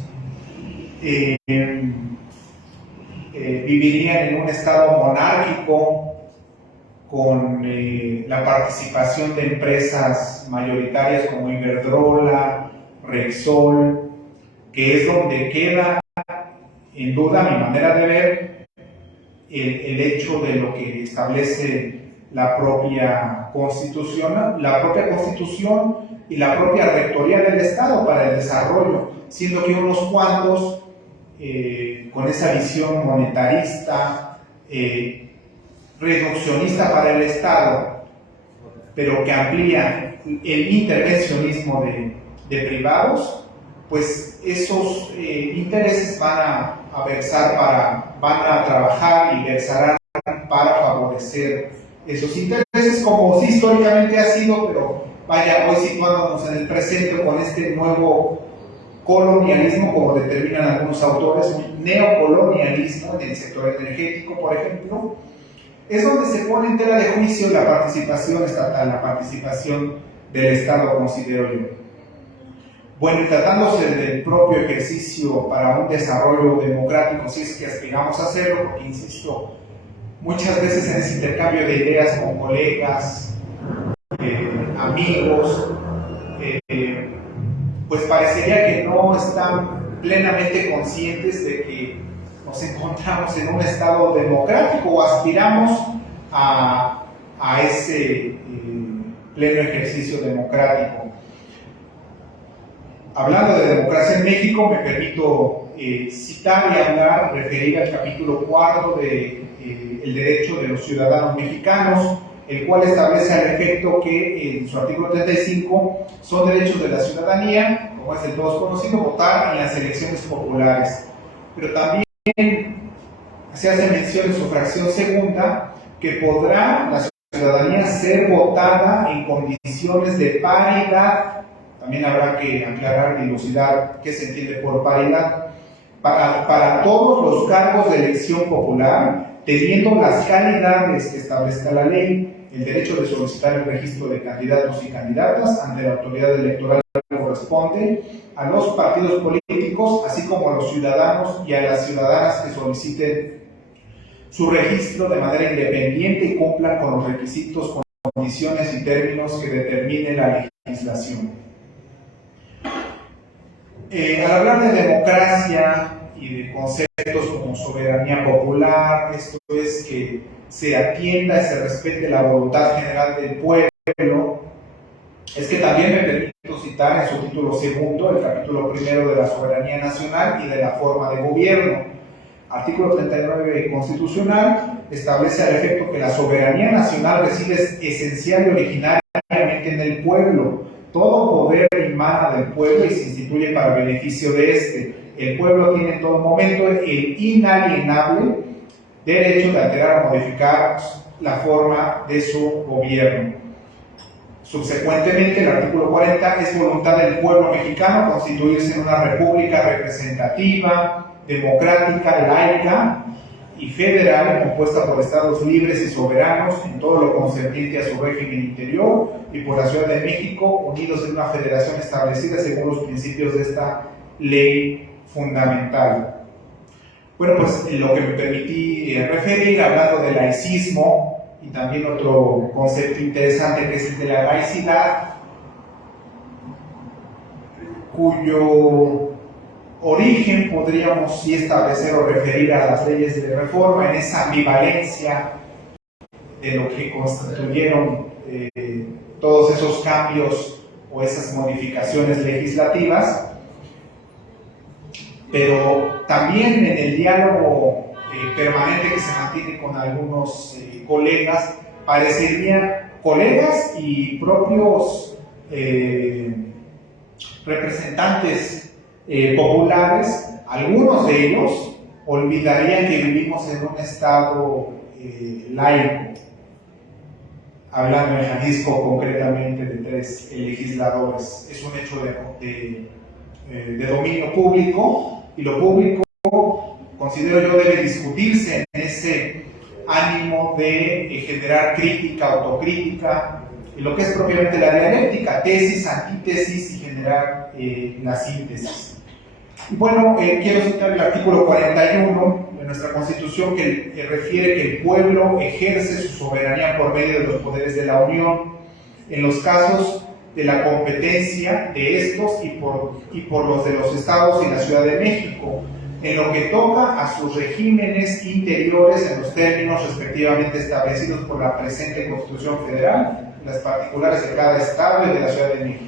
vivirían en un estado monárquico con la participación de empresas mayoritarias como Iberdrola, Repsol, que es donde queda en duda, a mi manera de ver, el hecho de lo que establece la propia Constitución y la propia Rectoría del Estado para el desarrollo, siendo que unos cuantos, con esa visión monetarista, reduccionista para el Estado, pero que amplía el intervencionismo de privados, pues esos intereses van a trabajar y versarán para favorecer esos intereses, como sí históricamente ha sido, pero vaya, hoy situándonos en el presente con este nuevo colonialismo, como determinan algunos autores, un neocolonialismo en el sector energético, por ejemplo, es donde se pone en tela de juicio la participación estatal, la participación del Estado, considero yo. Bueno, y tratándose del propio ejercicio para un desarrollo democrático, si es que aspiramos a hacerlo, porque insisto, muchas veces en ese intercambio de ideas con colegas, amigos, pues parecería que no están plenamente conscientes de que nos encontramos en un estado democrático o aspiramos a ese pleno ejercicio democrático. Hablando de democracia en México, me permito citar y hablar, referir al capítulo 4 de el derecho de los ciudadanos mexicanos, el cual establece al efecto que en su artículo 35 son derechos de la ciudadanía, como es de todos conocido, votar en las elecciones populares. Pero también se hace mención en su fracción segunda que podrá la ciudadanía ser votada en condiciones de paridad. También habrá que aclarar y dilucidar qué se entiende por paridad. Para todos los cargos de elección popular, teniendo las calidades que establezca la ley, el derecho de solicitar el registro de candidatos y candidatas ante la autoridad electoral que corresponde a los partidos políticos, así como a los ciudadanos y a las ciudadanas que soliciten su registro de manera independiente y cumplan con los requisitos, condiciones y términos que determine la legislación. Al hablar de democracia y de conceptos como soberanía popular, esto es que se atienda y se respete la voluntad general del pueblo, es que también me permito citar en su título segundo el capítulo primero de la soberanía nacional y de la forma de gobierno. Artículo 39 constitucional establece al efecto que la soberanía nacional reside esencial y originariamente en el pueblo. Todo poder emana del pueblo y se instituye para beneficio de éste. El pueblo tiene en todo momento el inalienable derecho de alterar o modificar la forma de su gobierno. Subsecuentemente, el artículo 40 es voluntad del pueblo mexicano constituirse en una república representativa, democrática, laica y federal, compuesta por estados libres y soberanos en todo lo concerniente a su régimen interior, y por la Ciudad de México, unidos en una federación establecida según los principios de esta ley fundamental. Bueno, pues lo que me permití referir, hablando del laicismo, y también otro concepto interesante que es el de la laicidad, cuyo origen podríamos sí establecer o referir a las leyes de reforma, en esa ambivalencia de lo que constituyeron todos esos cambios o esas modificaciones legislativas, pero también en el diálogo permanente que se mantiene con algunos colegas, parecerían colegas y propios representantes populares, algunos de ellos olvidarían que vivimos en un estado laico, hablando en Jalisco concretamente de 3 legisladores. Es un hecho de dominio público, y lo público, considero yo, debe discutirse en ese ánimo de generar crítica, autocrítica, y lo que es propiamente la dialéctica, tesis, antítesis, y generar la síntesis. Y bueno, quiero citar el artículo 41 de nuestra Constitución, que refiere que el pueblo ejerce su soberanía por medio de los poderes de la Unión, en los casos de la competencia de estos y por los de los estados y la Ciudad de México, en lo que toca a sus regímenes interiores en los términos respectivamente establecidos por la presente Constitución Federal, las particulares de cada estado y de la Ciudad de México.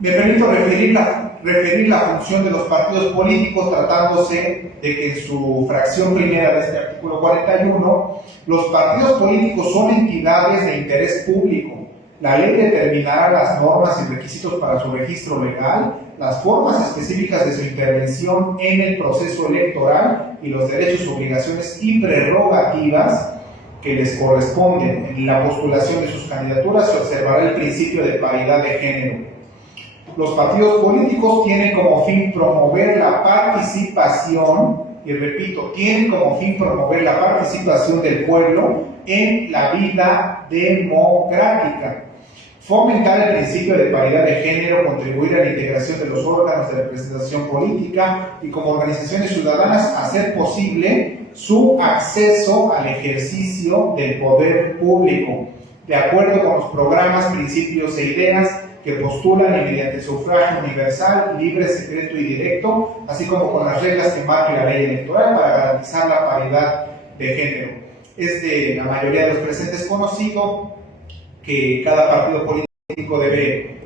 Me permito referir la función de los partidos políticos, tratándose de que en su fracción primera de este artículo 41, los partidos políticos son entidades de interés público. La ley determinará las normas y requisitos para su registro legal, las formas específicas de su intervención en el proceso electoral y los derechos, obligaciones y prerrogativas que les corresponden. En la postulación de sus candidaturas se observará el principio de paridad de género. Los partidos políticos tienen como fin promover la participación, y repito, tienen como fin promover la participación del pueblo en la vida democrática, fomentar el principio de paridad de género, contribuir a la integración de los órganos de representación política y como organizaciones ciudadanas hacer posible su acceso al ejercicio del poder público, de acuerdo con los programas, principios e ideas que postulan y mediante sufragio universal, libre, secreto y directo, así como con las reglas que marque la ley electoral para garantizar la paridad de género. Es de la mayoría de los presentes conocido que cada partido político debe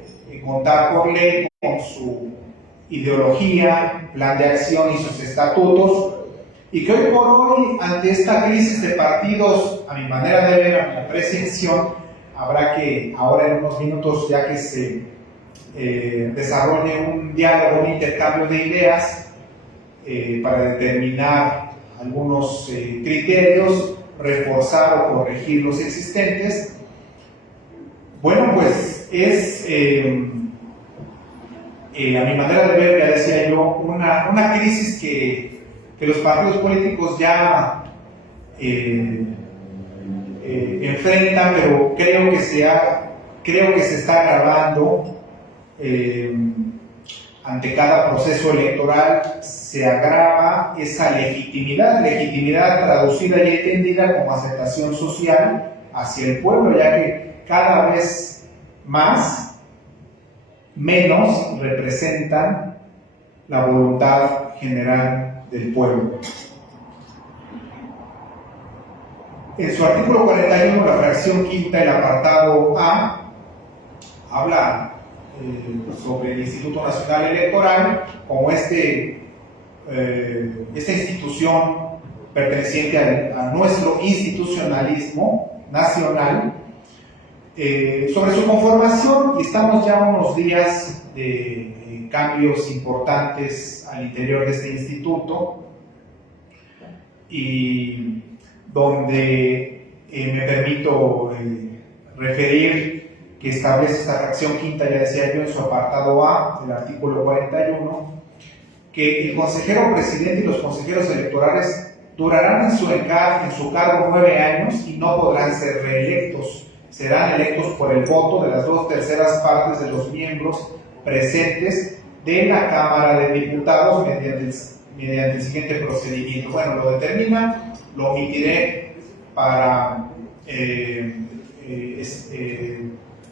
contar por ley con su ideología, plan de acción y sus estatutos, y que hoy por hoy, ante esta crisis de partidos, a mi manera de ver, a mi apreciación, habrá que, ahora en unos minutos, ya que se desarrolle un diálogo, un intercambio de ideas para determinar algunos criterios, reforzar o corregir los existentes. Bueno, pues es, a mi manera de ver, ya decía yo, una crisis que los partidos políticos ya enfrentan, pero creo que se está agravando ante cada proceso electoral. Se agrava esa legitimidad traducida y entendida como aceptación social hacia el pueblo, ya que cada vez más menos representan la voluntad general del pueblo. En su artículo 41, la fracción quinta, el apartado A, habla sobre el Instituto Nacional Electoral como esta institución perteneciente a nuestro institucionalismo nacional, sobre su conformación, y estamos ya unos días de cambios importantes al interior de este instituto, y donde me permito referir que establece esta fracción quinta, ya decía yo, en su apartado A del artículo 41, que el consejero presidente y los consejeros electorales durarán en su cargo 9 años y no podrán ser reelectos. Serán electos por el voto de las 2/3 partes de los miembros presentes de la Cámara de Diputados mediante el siguiente procedimiento. Bueno, lo determina, lo omitiré para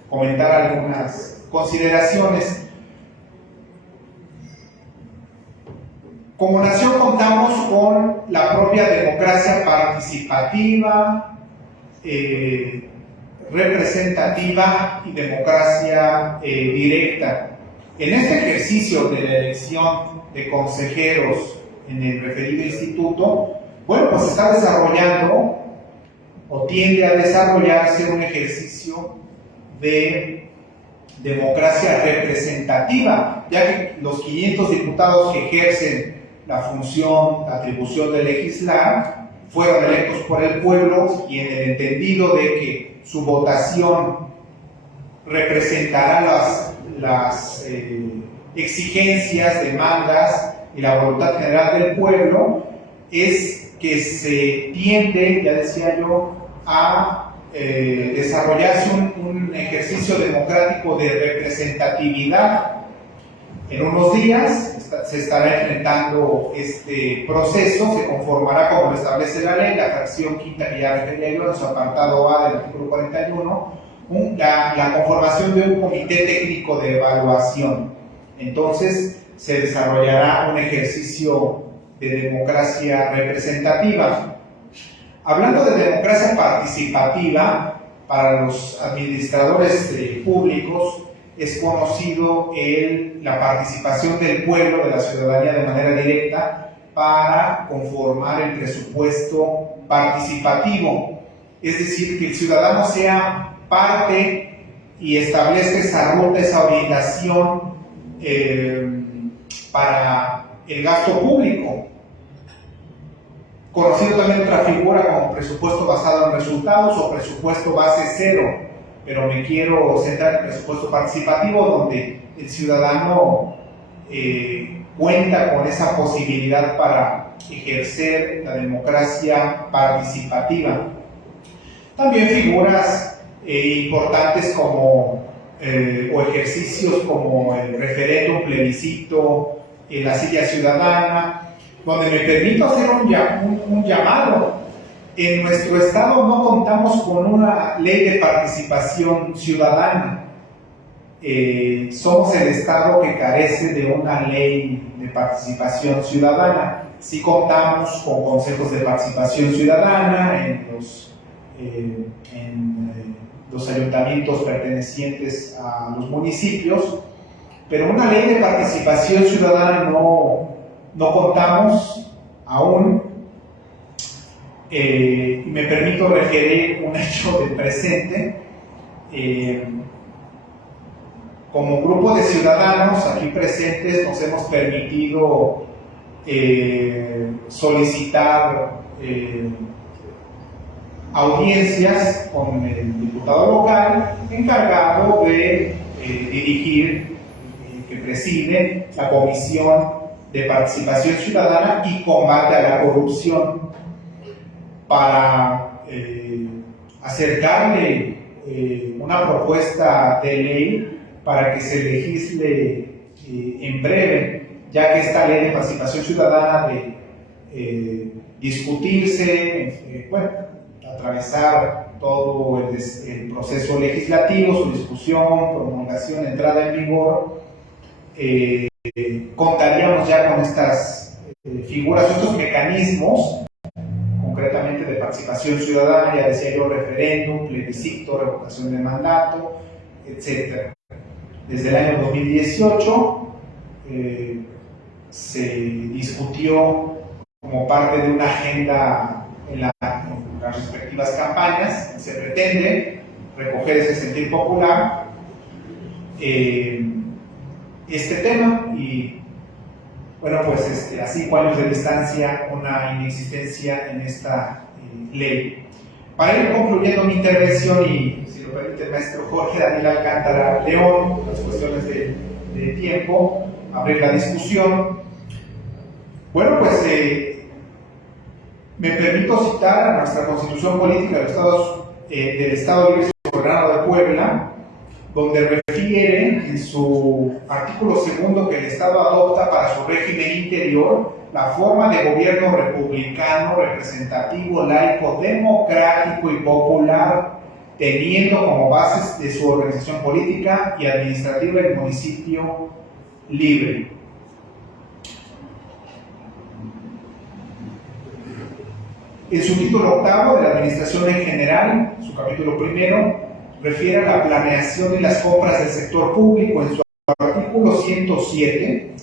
comentar algunas consideraciones. Como nación contamos con la propia democracia participativa, representativa y democracia directa. En este ejercicio de la elección de consejeros en el referido instituto, bueno, pues está desarrollando o tiende a desarrollarse un ejercicio de democracia representativa, ya que los 500 diputados que ejercen la función, la atribución de legislar, fueron electos por el pueblo, y en el entendido de que su votación representará las exigencias, demandas y la voluntad general del pueblo, es que se tiende, ya decía yo, a desarrollarse un ejercicio democrático de representatividad. En unos días se estará enfrentando este proceso, se conformará como lo establece la ley, la fracción quinta que ya refería yo en su apartado A del artículo 41, la conformación de un comité técnico de evaluación. Entonces se desarrollará un ejercicio de democracia representativa. Hablando de democracia participativa, para los administradores públicos es conocido la participación del pueblo, de la ciudadanía de manera directa, para conformar el presupuesto participativo. Es decir, que el ciudadano sea parte y establezca esa ruta, esa orientación para el gasto público. Conocido también otra figura como presupuesto basado en resultados o presupuesto base cero, pero me quiero centrar en el presupuesto participativo, donde el ciudadano cuenta con esa posibilidad para ejercer la democracia participativa. También figuras importantes como o ejercicios como el referéndum, plebiscito, la silla ciudadana, donde me permito hacer un llamado. En nuestro estado no contamos con una ley de participación ciudadana. Somos el estado que carece de una ley de participación ciudadana. Sí contamos con consejos de participación ciudadana en los ayuntamientos pertenecientes a los municipios, pero una ley de participación ciudadana no contamos aún. Me permito referir un hecho del presente. Como grupo de ciudadanos aquí presentes nos hemos permitido solicitar audiencias con el diputado local encargado de dirigir, que preside la Comisión de Participación Ciudadana y Combate a la Corrupción, para acercarle una propuesta de ley para que se legisle en breve, ya que esta ley de participación ciudadana de discutirse, atravesar todo el proceso legislativo, su discusión, promulgación, entrada en vigor, contaríamos ya con estas figuras, estos mecanismos, concretamente de participación ciudadana, ya decía yo, referéndum, plebiscito, revocación de mandato, etc. Desde el año 2018 se discutió como parte de una agenda en las respectivas campañas. Se pretende recoger ese sentir popular, este tema, y bueno, pues a 5 años de distancia, una inexistencia en esta ley. Para ir concluyendo mi intervención, y si lo permite el maestro Jorge Daniel Alcántara León, las cuestiones de tiempo, abrir la discusión. Bueno, pues me permito citar a nuestra Constitución Política del Estado Libre y Soberano de Puebla, donde refiere en su artículo 2 que el Estado adopta para su régimen interior la forma de gobierno republicano, representativo, laico, democrático y popular, teniendo como bases de su organización política y administrativa el municipio libre. En su título 8 de la Administración en General, su capítulo 1, refiere a la planeación y las compras del sector público. En su artículo 107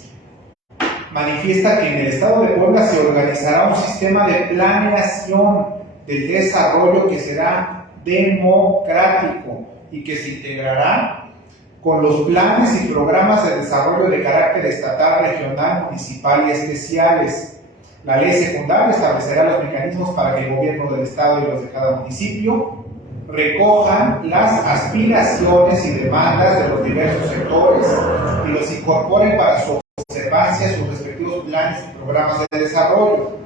manifiesta que en el Estado de Puebla se organizará un sistema de planeación del desarrollo que será democrático y que se integrará con los planes y programas de desarrollo de carácter estatal, regional, municipal y especiales. La ley secundaria establecerá los mecanismos para que el gobierno del Estado y los de cada municipio recojan las aspiraciones y demandas de los diversos sectores y los incorporen para su observancia en sus respectivos planes y programas de desarrollo.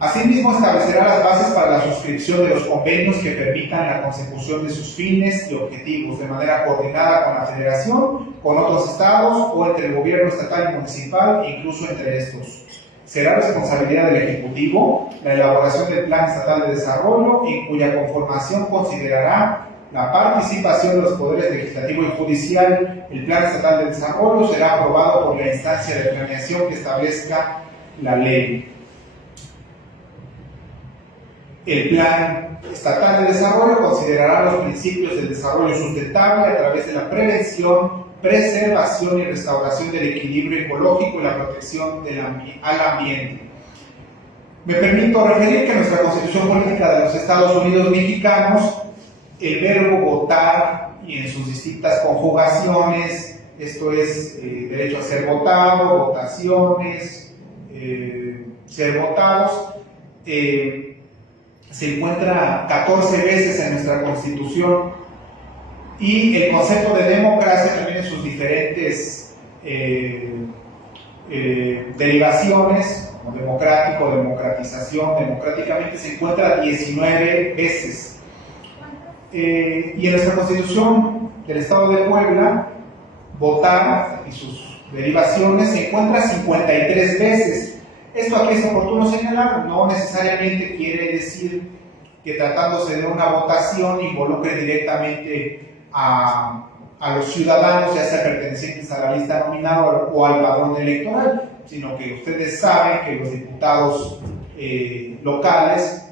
Asimismo, establecerá las bases para la suscripción de los convenios que permitan la consecución de sus fines y objetivos de manera coordinada con la Federación, con otros estados o entre el gobierno estatal y municipal e incluso entre estos. Será responsabilidad del Ejecutivo la elaboración del Plan Estatal de Desarrollo, en cuya conformación considerará la participación de los poderes legislativo y judicial. El Plan Estatal de Desarrollo será aprobado por la instancia de planeación que establezca la ley. El Plan Estatal de Desarrollo considerará los principios del desarrollo sustentable a través de la prevención, preservación y restauración del equilibrio ecológico y la protección al ambiente. Me permito referir que en nuestra Constitución Política de los Estados Unidos Mexicanos, el verbo votar y en sus distintas conjugaciones, esto es derecho a ser votado, votaciones, ser votados, se encuentra 14 veces en nuestra Constitución. Y el concepto de democracia también en sus diferentes derivaciones, como democrático, democratización, democráticamente, se encuentra 19 veces. Y en nuestra Constitución del Estado de Puebla, votar y sus derivaciones se encuentra 53 veces. Esto aquí es oportuno señalar, no necesariamente quiere decir que tratándose de una votación involucre directamente a los ciudadanos, ya sea pertenecientes a la lista nominal o al padrón electoral, sino que ustedes saben que los diputados locales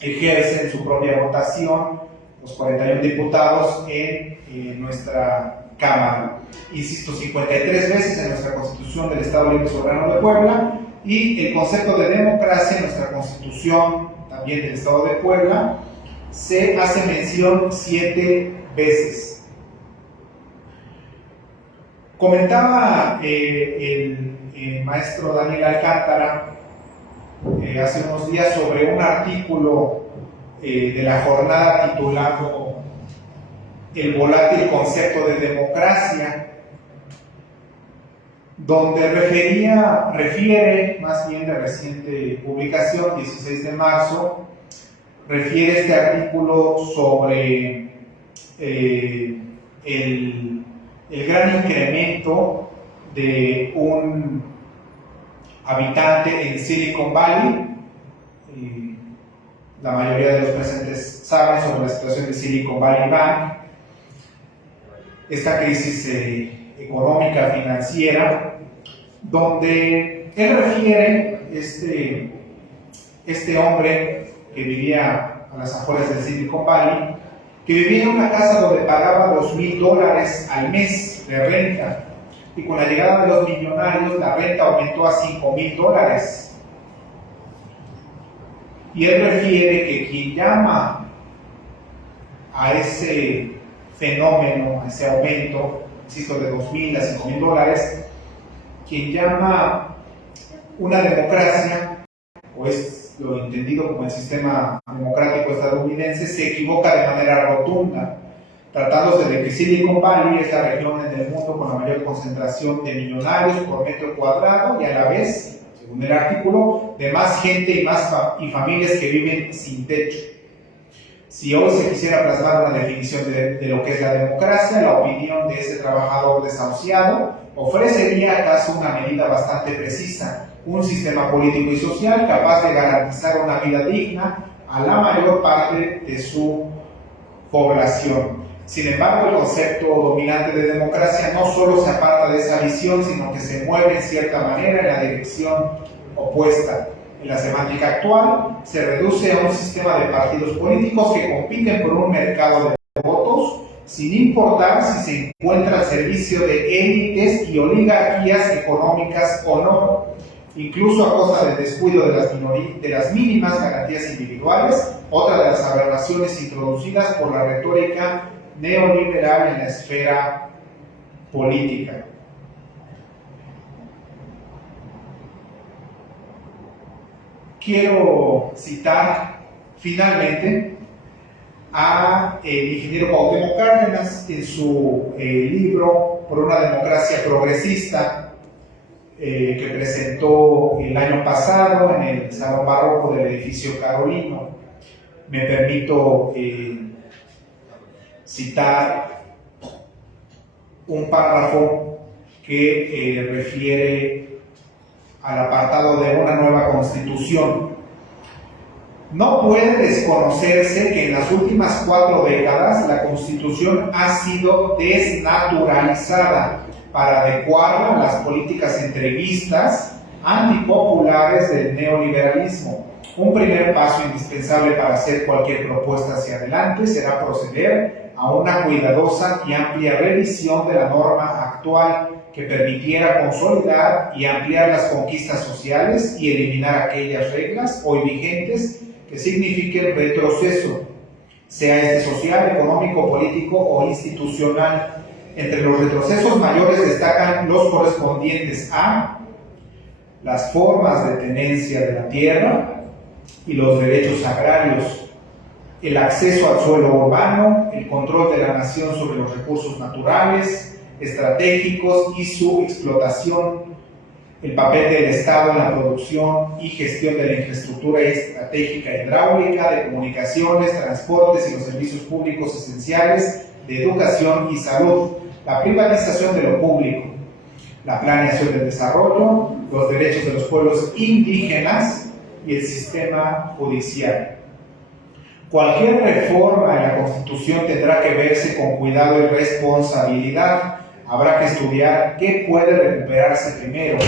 ejercen su propia votación, los 41 diputados en nuestra Cámara. Insisto, 53 veces en nuestra Constitución del Estado Libre y Soberano de Puebla, y el concepto de democracia en nuestra Constitución también del Estado de Puebla se hace mención 7 veces. Comentaba el maestro Daniel Alcántara hace unos días sobre un artículo de la jornada titulado El volátil concepto de democracia, donde refiere, más bien de reciente publicación, 16 de marzo, refiere este artículo sobre el gran incremento de un habitante en Silicon Valley, la mayoría de los presentes saben, sobre la situación de Silicon Valley Bank, esta crisis económica, financiera, donde él refiere, este hombre que vivía a las afueras del Silicon Valley, que vivía en una casa donde pagaba $2,000 al mes de renta, y con la llegada de los millonarios la renta aumentó a $5,000. Y él refiere que quien llama a ese fenómeno, a ese aumento, insisto, de $2,000 a $5,000, quien llama una democracia, o es lo entendido como el sistema democrático estadounidense, se equivoca de manera rotunda, tratándose de que Silicon Valley es la región en el mundo con la mayor concentración de millonarios por metro cuadrado y a la vez, según el artículo, de más gente y familias que viven sin techo. Si hoy se quisiera plasmar una definición de lo que es la democracia, la opinión de ese trabajador desahuciado ofrecería acaso una medida bastante precisa: un sistema político y social capaz de garantizar una vida digna a la mayor parte de su población. Sin embargo, el concepto dominante de democracia no solo se aparta de esa visión, sino que se mueve en cierta manera en la dirección opuesta. En la semántica actual, se reduce a un sistema de partidos políticos que compiten por un mercado de votos, sin importar si se encuentra al servicio de élites y oligarquías económicas o no, incluso a costa del descuido de las mínimas garantías individuales, otra de las aberraciones introducidas por la retórica neoliberal en la esfera política. Quiero citar finalmente a el ingeniero Cuauhtémoc Cárdenas en su libro Por una democracia progresista, que presentó el año pasado en el Salón Barroco del edificio Carolino. Me permito citar un párrafo que refiere al apartado de una nueva constitución. No puede desconocerse que en las últimas 4 décadas la constitución ha sido desnaturalizada para adecuarla a las políticas entreguistas antipopulares del neoliberalismo. Un primer paso indispensable para hacer cualquier propuesta hacia adelante será proceder a una cuidadosa y amplia revisión de la norma actual que permitiera consolidar y ampliar las conquistas sociales y eliminar aquellas reglas hoy vigentes que signifiquen retroceso, sea este social, económico, político o institucional. Entre los retrocesos mayores destacan los correspondientes a las formas de tenencia de la tierra y los derechos agrarios, el acceso al suelo urbano, el control de la nación sobre los recursos naturales, estratégicos y su explotación, el papel del Estado en la producción y gestión de la infraestructura estratégica hidráulica, de comunicaciones, transportes y los servicios públicos esenciales, de educación y salud, la privatización de lo público, la planeación del desarrollo, los derechos de los pueblos indígenas y el sistema judicial. Cualquier reforma en la Constitución tendrá que verse con cuidado y responsabilidad. Habrá que estudiar qué puede recuperarse primero,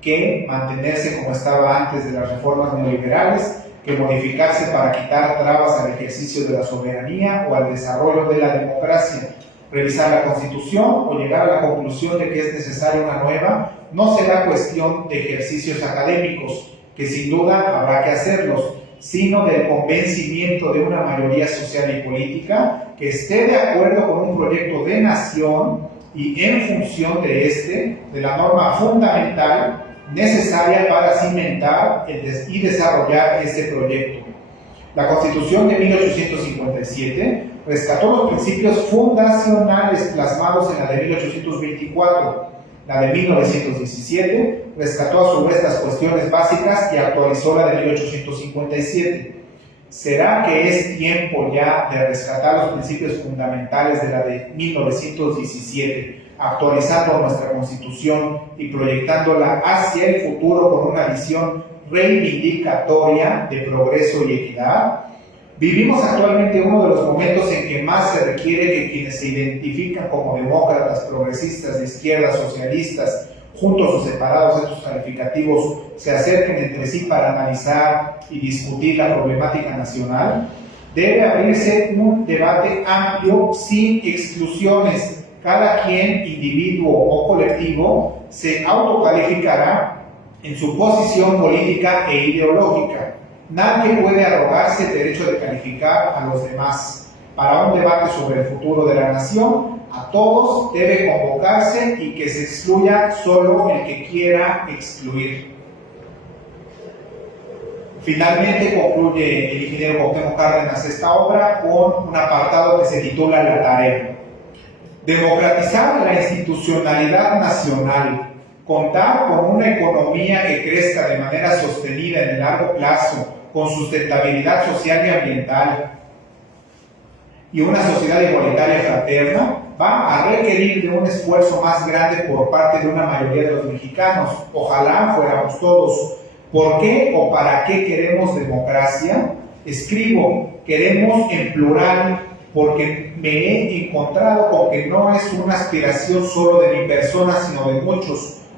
qué mantenerse como estaba antes de las reformas neoliberales, que modificarse para quitar trabas al ejercicio de la soberanía o al desarrollo de la democracia. Revisar la Constitución o llegar a la conclusión de que es necesaria una nueva no será cuestión de ejercicios académicos, que sin duda habrá que hacerlos, sino del convencimiento de una mayoría social y política que esté de acuerdo con un proyecto de nación y en función de la norma fundamental necesaria para cimentar y desarrollar este proyecto. La Constitución de 1857 rescató los principios fundacionales plasmados en la de 1824. La de 1917 rescató a su vez las cuestiones básicas y actualizó la de 1857. ¿Será que es tiempo ya de rescatar los principios fundamentales de la de 1917, actualizando nuestra Constitución y proyectándola hacia el futuro con una visión reivindicatoria de progreso y equidad. Vivimos actualmente uno de los momentos en que más se requiere que quienes se identifican como demócratas, progresistas, de izquierda, socialistas, juntos o separados de estos calificativos, se acerquen entre sí para analizar y discutir la problemática nacional. Debe abrirse un debate amplio sin exclusiones. Cada quien, individuo o colectivo, se autocalificará en su posición política e ideológica. Nadie puede arrogarse el derecho de calificar a los demás. Para un debate sobre el futuro de la nación, a todos debe convocarse y que se excluya solo el que quiera excluir. Finalmente concluye el ingeniero Cuauhtémoc Cárdenas esta obra con un apartado que se titula La tarea. Democratizar la institucionalidad nacional, contar con una economía que crezca de manera sostenida en el largo plazo, con sustentabilidad social y ambiental, y una sociedad igualitaria fraterna, va a requerir de un esfuerzo más grande por parte de una mayoría de los mexicanos. Ojalá fuéramos todos. ¿Por qué o para qué queremos democracia? Escribo, queremos en plural, porque me he encontrado con que no es una aspiración solo de mi persona, sino de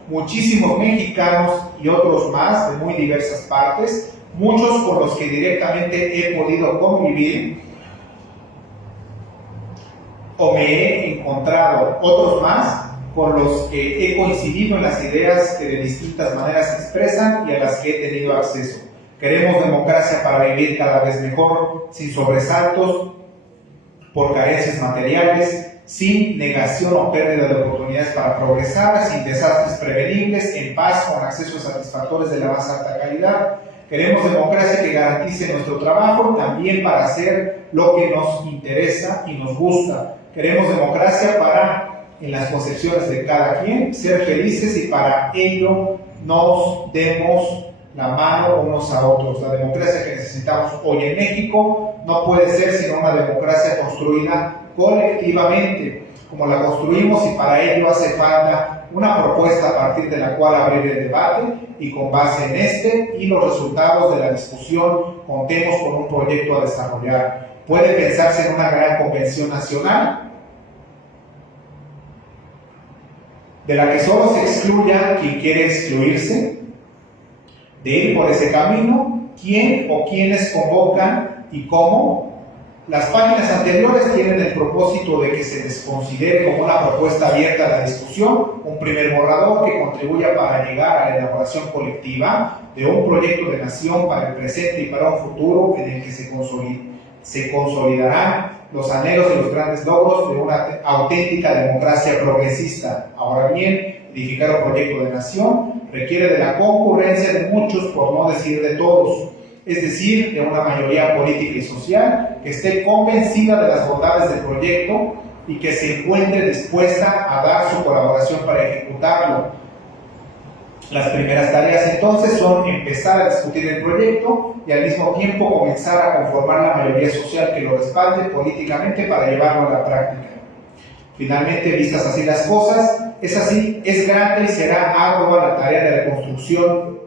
muchísimos mexicanos y otros más de muy diversas partes, muchos con los que directamente he podido convivir o me he encontrado, otros más con los que he coincidido en las ideas que de distintas maneras se expresan y a las que he tenido acceso. Queremos democracia para vivir cada vez mejor, sin sobresaltos por carencias materiales, sin negación o pérdida de oportunidades para progresar, sin desastres prevenibles, en paz, con accesos satisfactorios de la más alta calidad. Queremos democracia que garantice nuestro trabajo también para hacer lo que nos interesa y nos gusta. Queremos democracia para, en las concepciones de cada quien, ser felices y para ello nos demos la mano unos a otros. La democracia que necesitamos hoy en México no puede ser sino una democracia construida colectivamente, como la construimos, y para ello hace falta una propuesta a partir de la cual abrir el debate y con base en este y los resultados de la discusión contemos con un proyecto a desarrollar. Puede pensarse en una gran convención nacional de la que solo se excluya quien quiere excluirse, de ir por ese camino, quién o quiénes convocan y cómo. Las páginas anteriores tienen el propósito de que se les considere como una propuesta abierta a la discusión, un primer borrador que contribuya para llegar a la elaboración colectiva de un proyecto de nación para el presente y para un futuro en el que se consolidarán los anhelos y los grandes logros de una auténtica democracia progresista. Ahora bien, edificar un proyecto de nación requiere de la concurrencia de muchos, por no decir de todos, es decir, de una mayoría política y social que esté convencida de las bondades del proyecto y que se encuentre dispuesta a dar su colaboración para ejecutarlo. Las primeras tareas entonces son empezar a discutir el proyecto y al mismo tiempo comenzar a conformar la mayoría social que lo respalde políticamente para llevarlo a la práctica. Finalmente, vistas así las cosas, es grande y será ardua la tarea de reconstrucción,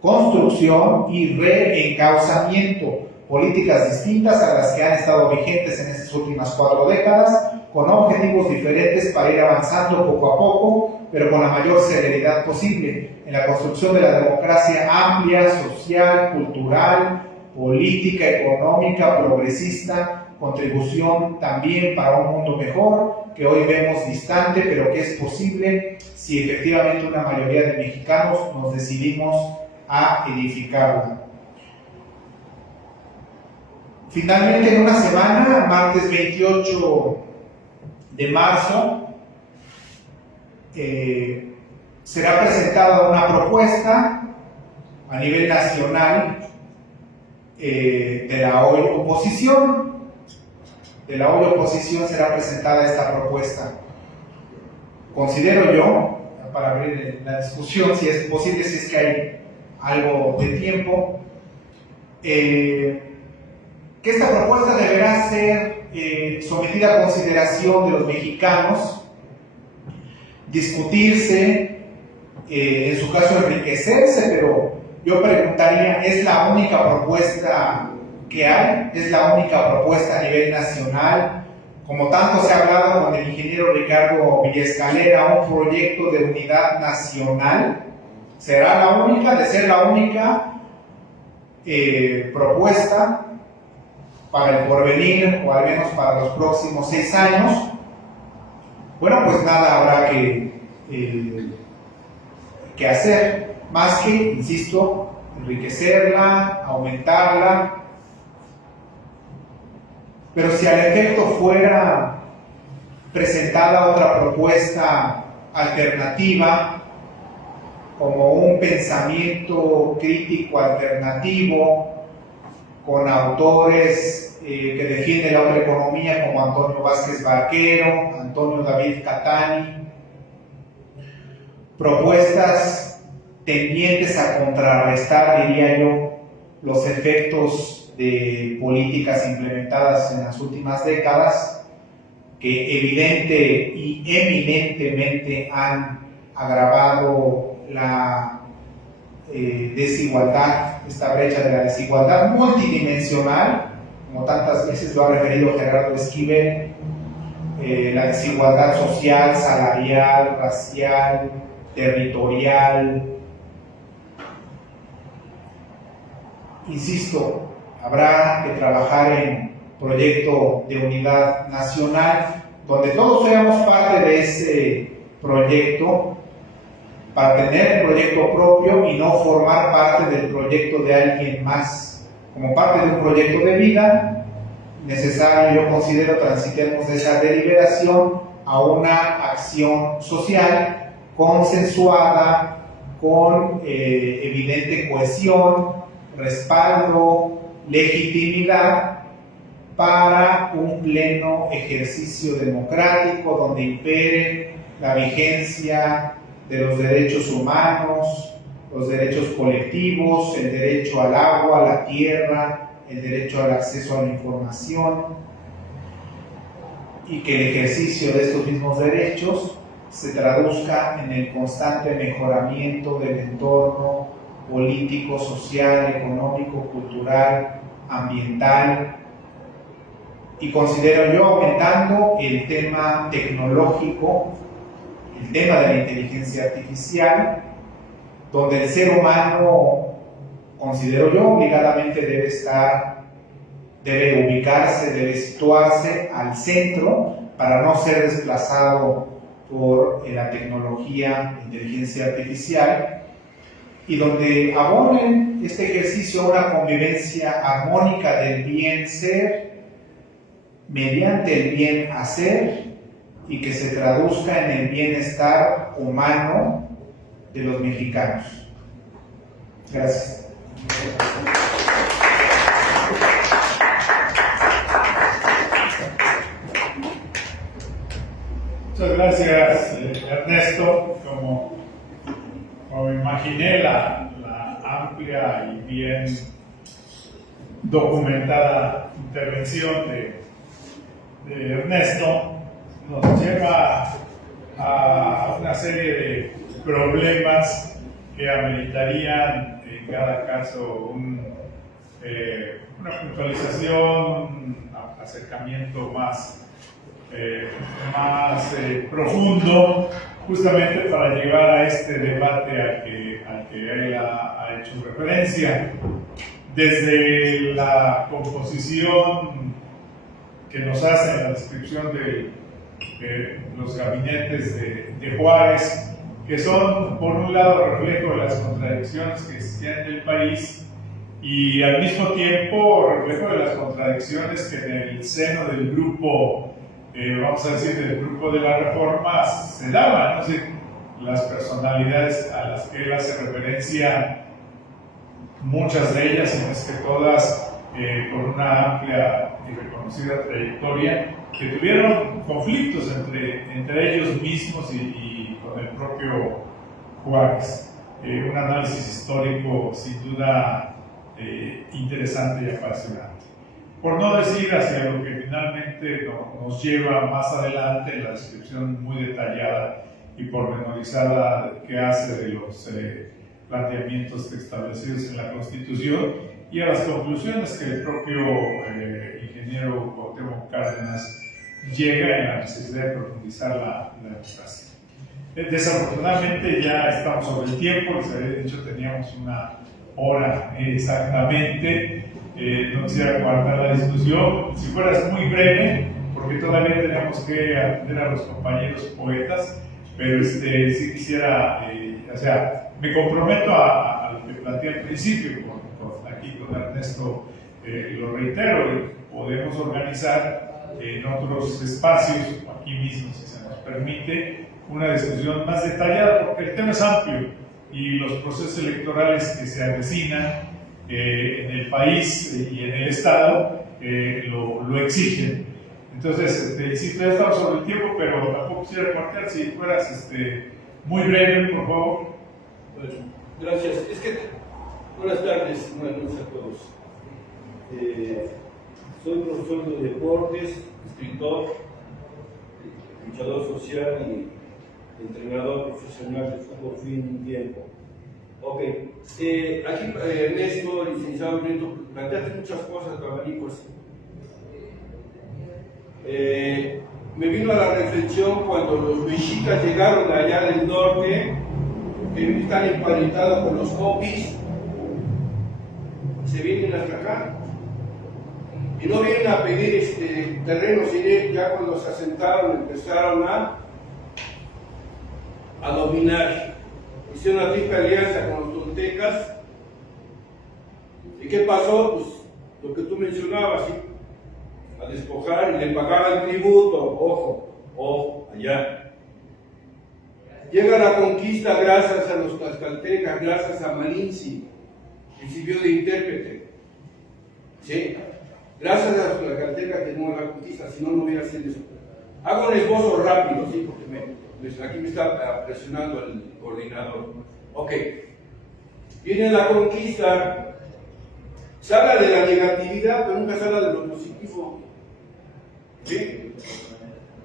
construcción y reencauzamiento, políticas distintas a las que han estado vigentes en estas últimas 4 décadas, con objetivos diferentes para ir avanzando poco a poco, pero con la mayor celeridad posible, en la construcción de la democracia amplia, social, cultural, política, económica, progresista, contribución también para un mundo mejor, que hoy vemos distante, pero que es posible si efectivamente una mayoría de mexicanos nos decidimos a edificarla. Finalmente, en una semana, martes 28 de marzo, será presentada una propuesta a nivel nacional de la hoy oposición. De la hoy oposición será presentada esta propuesta. Considero yo, para abrir la discusión, si es posible, si es que hay algo de tiempo, que esta propuesta deberá ser sometida a consideración de los mexicanos, discutirse, en su caso enriquecerse, pero yo preguntaría, ¿es la única propuesta que hay? ¿Es la única propuesta a nivel nacional? Como tanto se ha hablado con el ingeniero Ricardo Villaescalera, un proyecto de unidad nacional, ¿será la única? De ser la única propuesta para el porvenir, o al menos para los próximos 6 años, bueno, pues nada habrá que hacer, más que, insisto, enriquecerla, aumentarla. Pero si al efecto fuera presentada otra propuesta alternativa, como un pensamiento crítico alternativo, con autores que defienden la otra economía como Antonio Vázquez Barquero, Antonio David Catani, propuestas tendientes a contrarrestar, diría yo, los efectos de políticas implementadas en las últimas décadas, que evidente y eminentemente han agravado la desigualdad, esta brecha de la desigualdad multidimensional, como tantas veces lo ha referido Gerardo Esquivel, la desigualdad social, salarial, racial, territorial. Insisto, habrá que trabajar en proyecto de unidad nacional, donde todos seamos parte de ese proyecto, para tener un proyecto propio y no formar parte del proyecto de alguien más. Como parte de un proyecto de vida, necesario, yo considero, transitemos de esa deliberación a una acción social consensuada, con evidente cohesión, respaldo, legitimidad, para un pleno ejercicio democrático donde impere la vigencia de los derechos humanos, los derechos colectivos, el derecho al agua, a la tierra, el derecho al acceso a la información, y que el ejercicio de estos mismos derechos se traduzca en el constante mejoramiento del entorno político, social, económico, cultural, ambiental, y considero yo aumentando el tema tecnológico, el tema de la inteligencia artificial, donde el ser humano, considero yo, obligadamente debe ubicarse, debe situarse al centro para no ser desplazado por la tecnología, la inteligencia artificial, y donde abonen este ejercicio a una convivencia armónica del bien ser mediante el bien hacer, y que se traduzca en el bienestar humano de los mexicanos. Gracias. Muchas gracias, Ernesto. Como imaginé, la amplia y bien documentada intervención de Ernesto nos lleva a una serie de problemas que ameritarían en cada caso una puntualización, un acercamiento más profundo, justamente para llegar a este debate al que él ha hecho referencia. Desde la composición que nos hace en la descripción de los gabinetes de Juárez, que son por un lado reflejo de las contradicciones que existían en el país, y al mismo tiempo reflejo de las contradicciones que en el seno del grupo, vamos a decir, del grupo de la Reforma se daban, ¿no? Es decir, las personalidades a las que él hace referencia, muchas de ellas, si no es que todas, con una amplia y reconocida trayectoria, que tuvieron conflictos entre ellos mismos y con el propio Juárez. Un análisis histórico sin duda interesante y apasionante. Por no decir hacia lo que finalmente nos lleva más adelante en la descripción muy detallada y pormenorizada que hace de los planteamientos establecidos en la Constitución y a las conclusiones que el propio ingeniero Cuauhtémoc Cárdenas llega en la necesidad de profundizar la democracia. Desafortunadamente ya estamos sobre el tiempo, les había dicho teníamos una hora exactamente, no quisiera guardar la discusión, si fueras muy breve, porque todavía tenemos que atender a los compañeros poetas, pero sí quisiera, o sea, me comprometo a lo que planteé al principio, aquí con Ernesto lo reitero, podemos organizar en otros espacios, aquí mismo si se nos permite, una discusión más detallada, porque el tema es amplio y los procesos electorales que se avecinan en el país y en el Estado lo exigen. Entonces, insisto, ya estamos sobre el tiempo, pero tampoco quisiera cortar, si fueras muy breve, por favor. Bueno, gracias. Buenas tardes, buenas noches a todos. Soy profesor de deportes, escritor, luchador social y entrenador profesional de fútbol fin un tiempo. Ok, aquí Ernesto, licenciado Ernesto, planteaste muchas cosas, abanicos. Me vino a la reflexión cuando los mexicas llegaron allá del norte, que están emparentados con los hopis, se vienen hasta acá. Y no vienen a pedir terrenos, ya cuando se asentaron empezaron a dominar. Hicieron una triple alianza con los toltecas. ¿Y qué pasó? Pues lo que tú mencionabas, ¿sí? A despojar y le pagaban tributo, ojo, allá. Llega la conquista gracias a los tlaxcaltecas, gracias a Malinzi, que sirvió de intérprete. ¿Sí? Gracias a los tlaxcaltecas tenemos la conquista, si no, no hubiera sido eso. Hago un esbozo rápido, ¿sí? Porque aquí me está presionando el coordinador. Ok. Viene la conquista, se habla de la negatividad, pero nunca se habla de lo positivo. ¿Sí?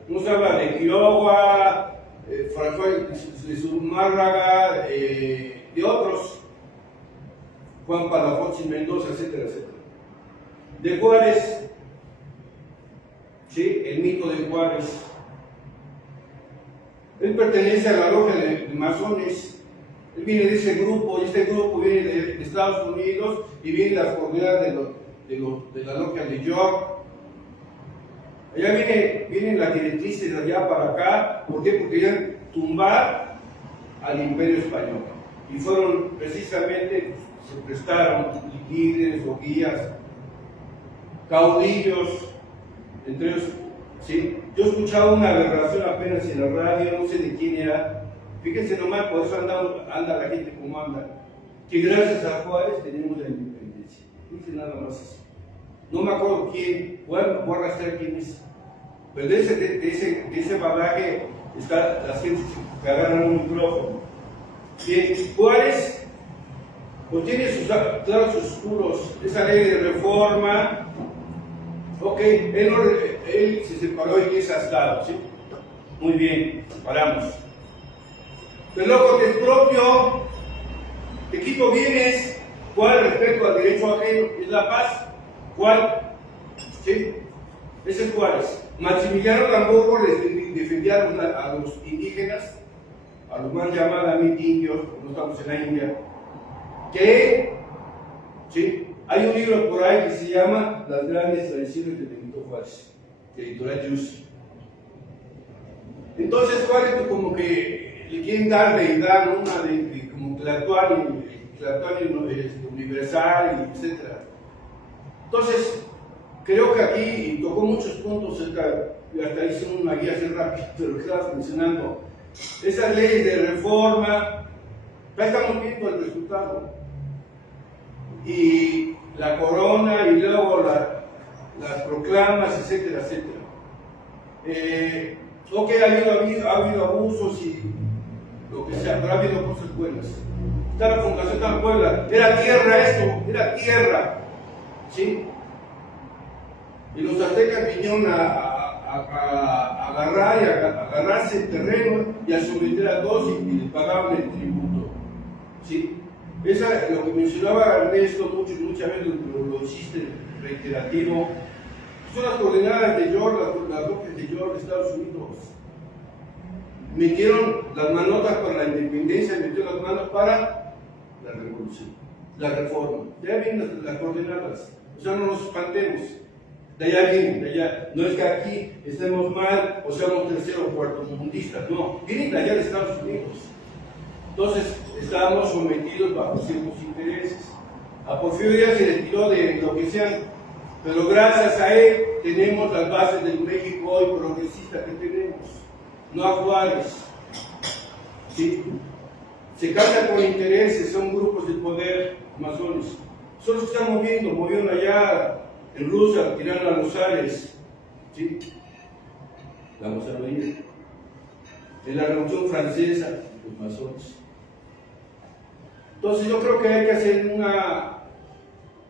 No se habla de Quiroga, de Zumárraga, de otros, Juan Palafox y Mendoza, etcétera, etcétera. De Juárez, ¿sí? El mito de Juárez. Él pertenece a la logia de masones. Él viene de ese grupo, y este grupo viene de Estados Unidos y viene de las comunidades de la logia de York. Allá vienen las directrices de allá para acá. ¿Por qué? Porque querían tumbar al Imperio Español. Y fueron precisamente, se prestaron líderes o guías, caudillos, entre ellos, ¿sí? Yo escuchaba una aberración apenas en la radio, no sé de quién era. Fíjense nomás, por eso anda la gente como anda. Que gracias a Juárez tenemos la independencia. Dice nada más eso. No me acuerdo quién, voy a arrastrar quién es. Pero de ese bagaje está las gentes que agarran un micrófono. Bien, Juárez pues tiene sus claros oscuros, esa ley de reforma. Ok, él se separó y es aislado, ¿sí? Muy bien, paramos. Pero luego te propio, ¿de qué equipo vienes? ¿Cuál respecto al derecho ajeno? ¿Es la paz? ¿Cuál? ¿Sí? Ese es Juárez. Maximiliano tampoco les defendía a los indígenas, a los más llamados indios, no estamos en la India, que, ¿sí? Hay un libro por ahí que se llama Las grandes tradiciones de Benito Juárez, de editorial Yus. Entonces Juárez como que le quieren dar deidad, ¿no? Una de como Tlatoani universal, etc. Entonces, creo que aquí tocó muchos puntos cerca, y hasta hice una guía así rápido, pero que estabas mencionando. Esas leyes de reforma, ya estamos viendo el resultado. Y la corona, y luego las proclamas, etcétera, etcétera. Ok, ha habido abusos y lo que sea, pero ha habido cosas buenas. Está la Fundación de Puebla, era tierra esto, era tierra, ¿sí? Y los aztecas vinieron a agarrar y a agarrarse el terreno y a someter a todos y les pagaban el tributo, ¿sí? Lo que mencionaba Ernesto, muchas veces lo hiciste reiterativo, son las coordenadas de York, las roques de York de Estados Unidos. Metieron las manotas para la independencia, metieron las manos para la revolución, la reforma. Ya vienen las coordenadas, o sea, no nos espantemos. De allá vienen, de allá. No es que aquí estemos mal o seamos tercero o cuarto mundistas, no, vienen de allá de Estados Unidos. Entonces, estábamos sometidos bajo ciertos intereses. A Porfirio Díaz se le tiró de lo que sean, pero gracias a él tenemos las bases del México hoy progresista que tenemos, no a Juárez. ¿Sí? Se cambia por intereses, son grupos de poder masones. Son los que están movieron allá en Rusia, tirando a los Ares. ¿Sí? Vamos a oír. En la Revolución Francesa, los masones. Entonces yo creo que hay que hacer una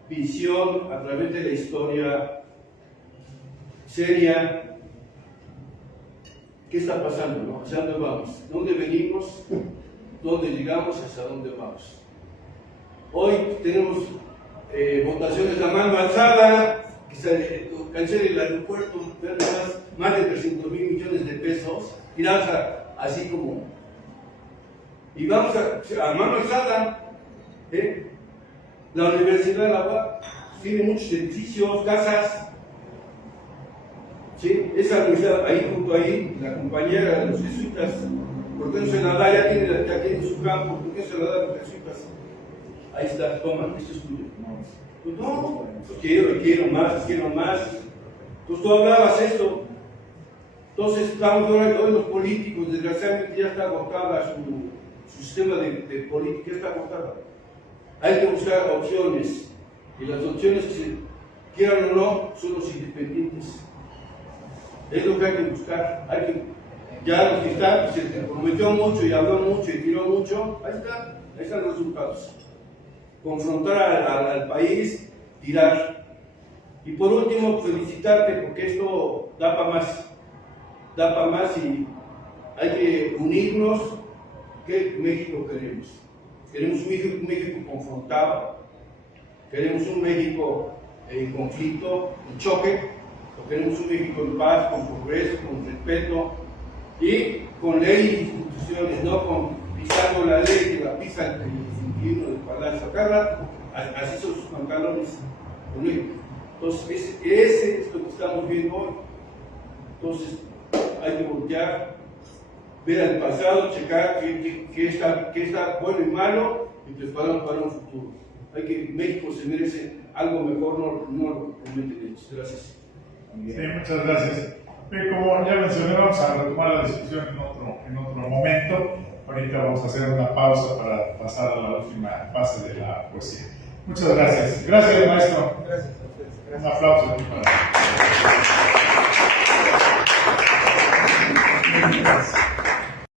visión a través de la historia seria. ¿Qué está pasando? ¿No? ¿Hacia dónde vamos? ¿Dónde venimos? ¿Dónde llegamos? ¿Hacia dónde vamos? Hoy tenemos votaciones a mano alzada, que se cancele el aeropuerto, más de 300 mil millones de pesos, tirados así como. Y vamos a mano alzada. La Universidad de la UAP tiene muchos edificios, casas. ¿Sí? Esa universidad, ahí junto ahí, la compañera de los jesuitas, ¿por qué no se la da? Ya tiene su campo, ¿por qué se la da a los jesuitas? Ahí está, toma, esto es tuyo. Pues no, pues quiero más. Pues tú hablabas esto. Entonces, estamos hoy los políticos, desgraciadamente ya está agotada su sistema de política, ya está agotada. Hay que buscar opciones, y las opciones, que quieran o no, son los independientes. Es lo que hay que buscar. Ya los que están, se prometió mucho y habló mucho y tiró mucho, ahí están los resultados. Confrontar al país, tirar. Y por último, felicitarte porque esto da para más y hay que unirnos. ¿Qué México queremos? Queremos un México confrontado, queremos un México en conflicto, en choque, o queremos un México en paz, con progreso, con respeto y con leyes y instituciones, no con pisando la ley que la pisa el 21 del Palacio. Acá así son sus pantalones. Entonces, ese es lo que estamos viendo hoy. Entonces, hay que voltear, ver al pasado, checar qué está bueno y malo y prepararnos para un futuro. México se merece algo mejor, no lo prometen ellos. Gracias. Sí, muchas gracias. Como ya mencioné, vamos a retomar la discusión en otro momento. Ahorita vamos a hacer una pausa para pasar a la última fase de la poesía. Muchas gracias. Gracias, maestro. Gracias a ustedes. Un aplauso aquí para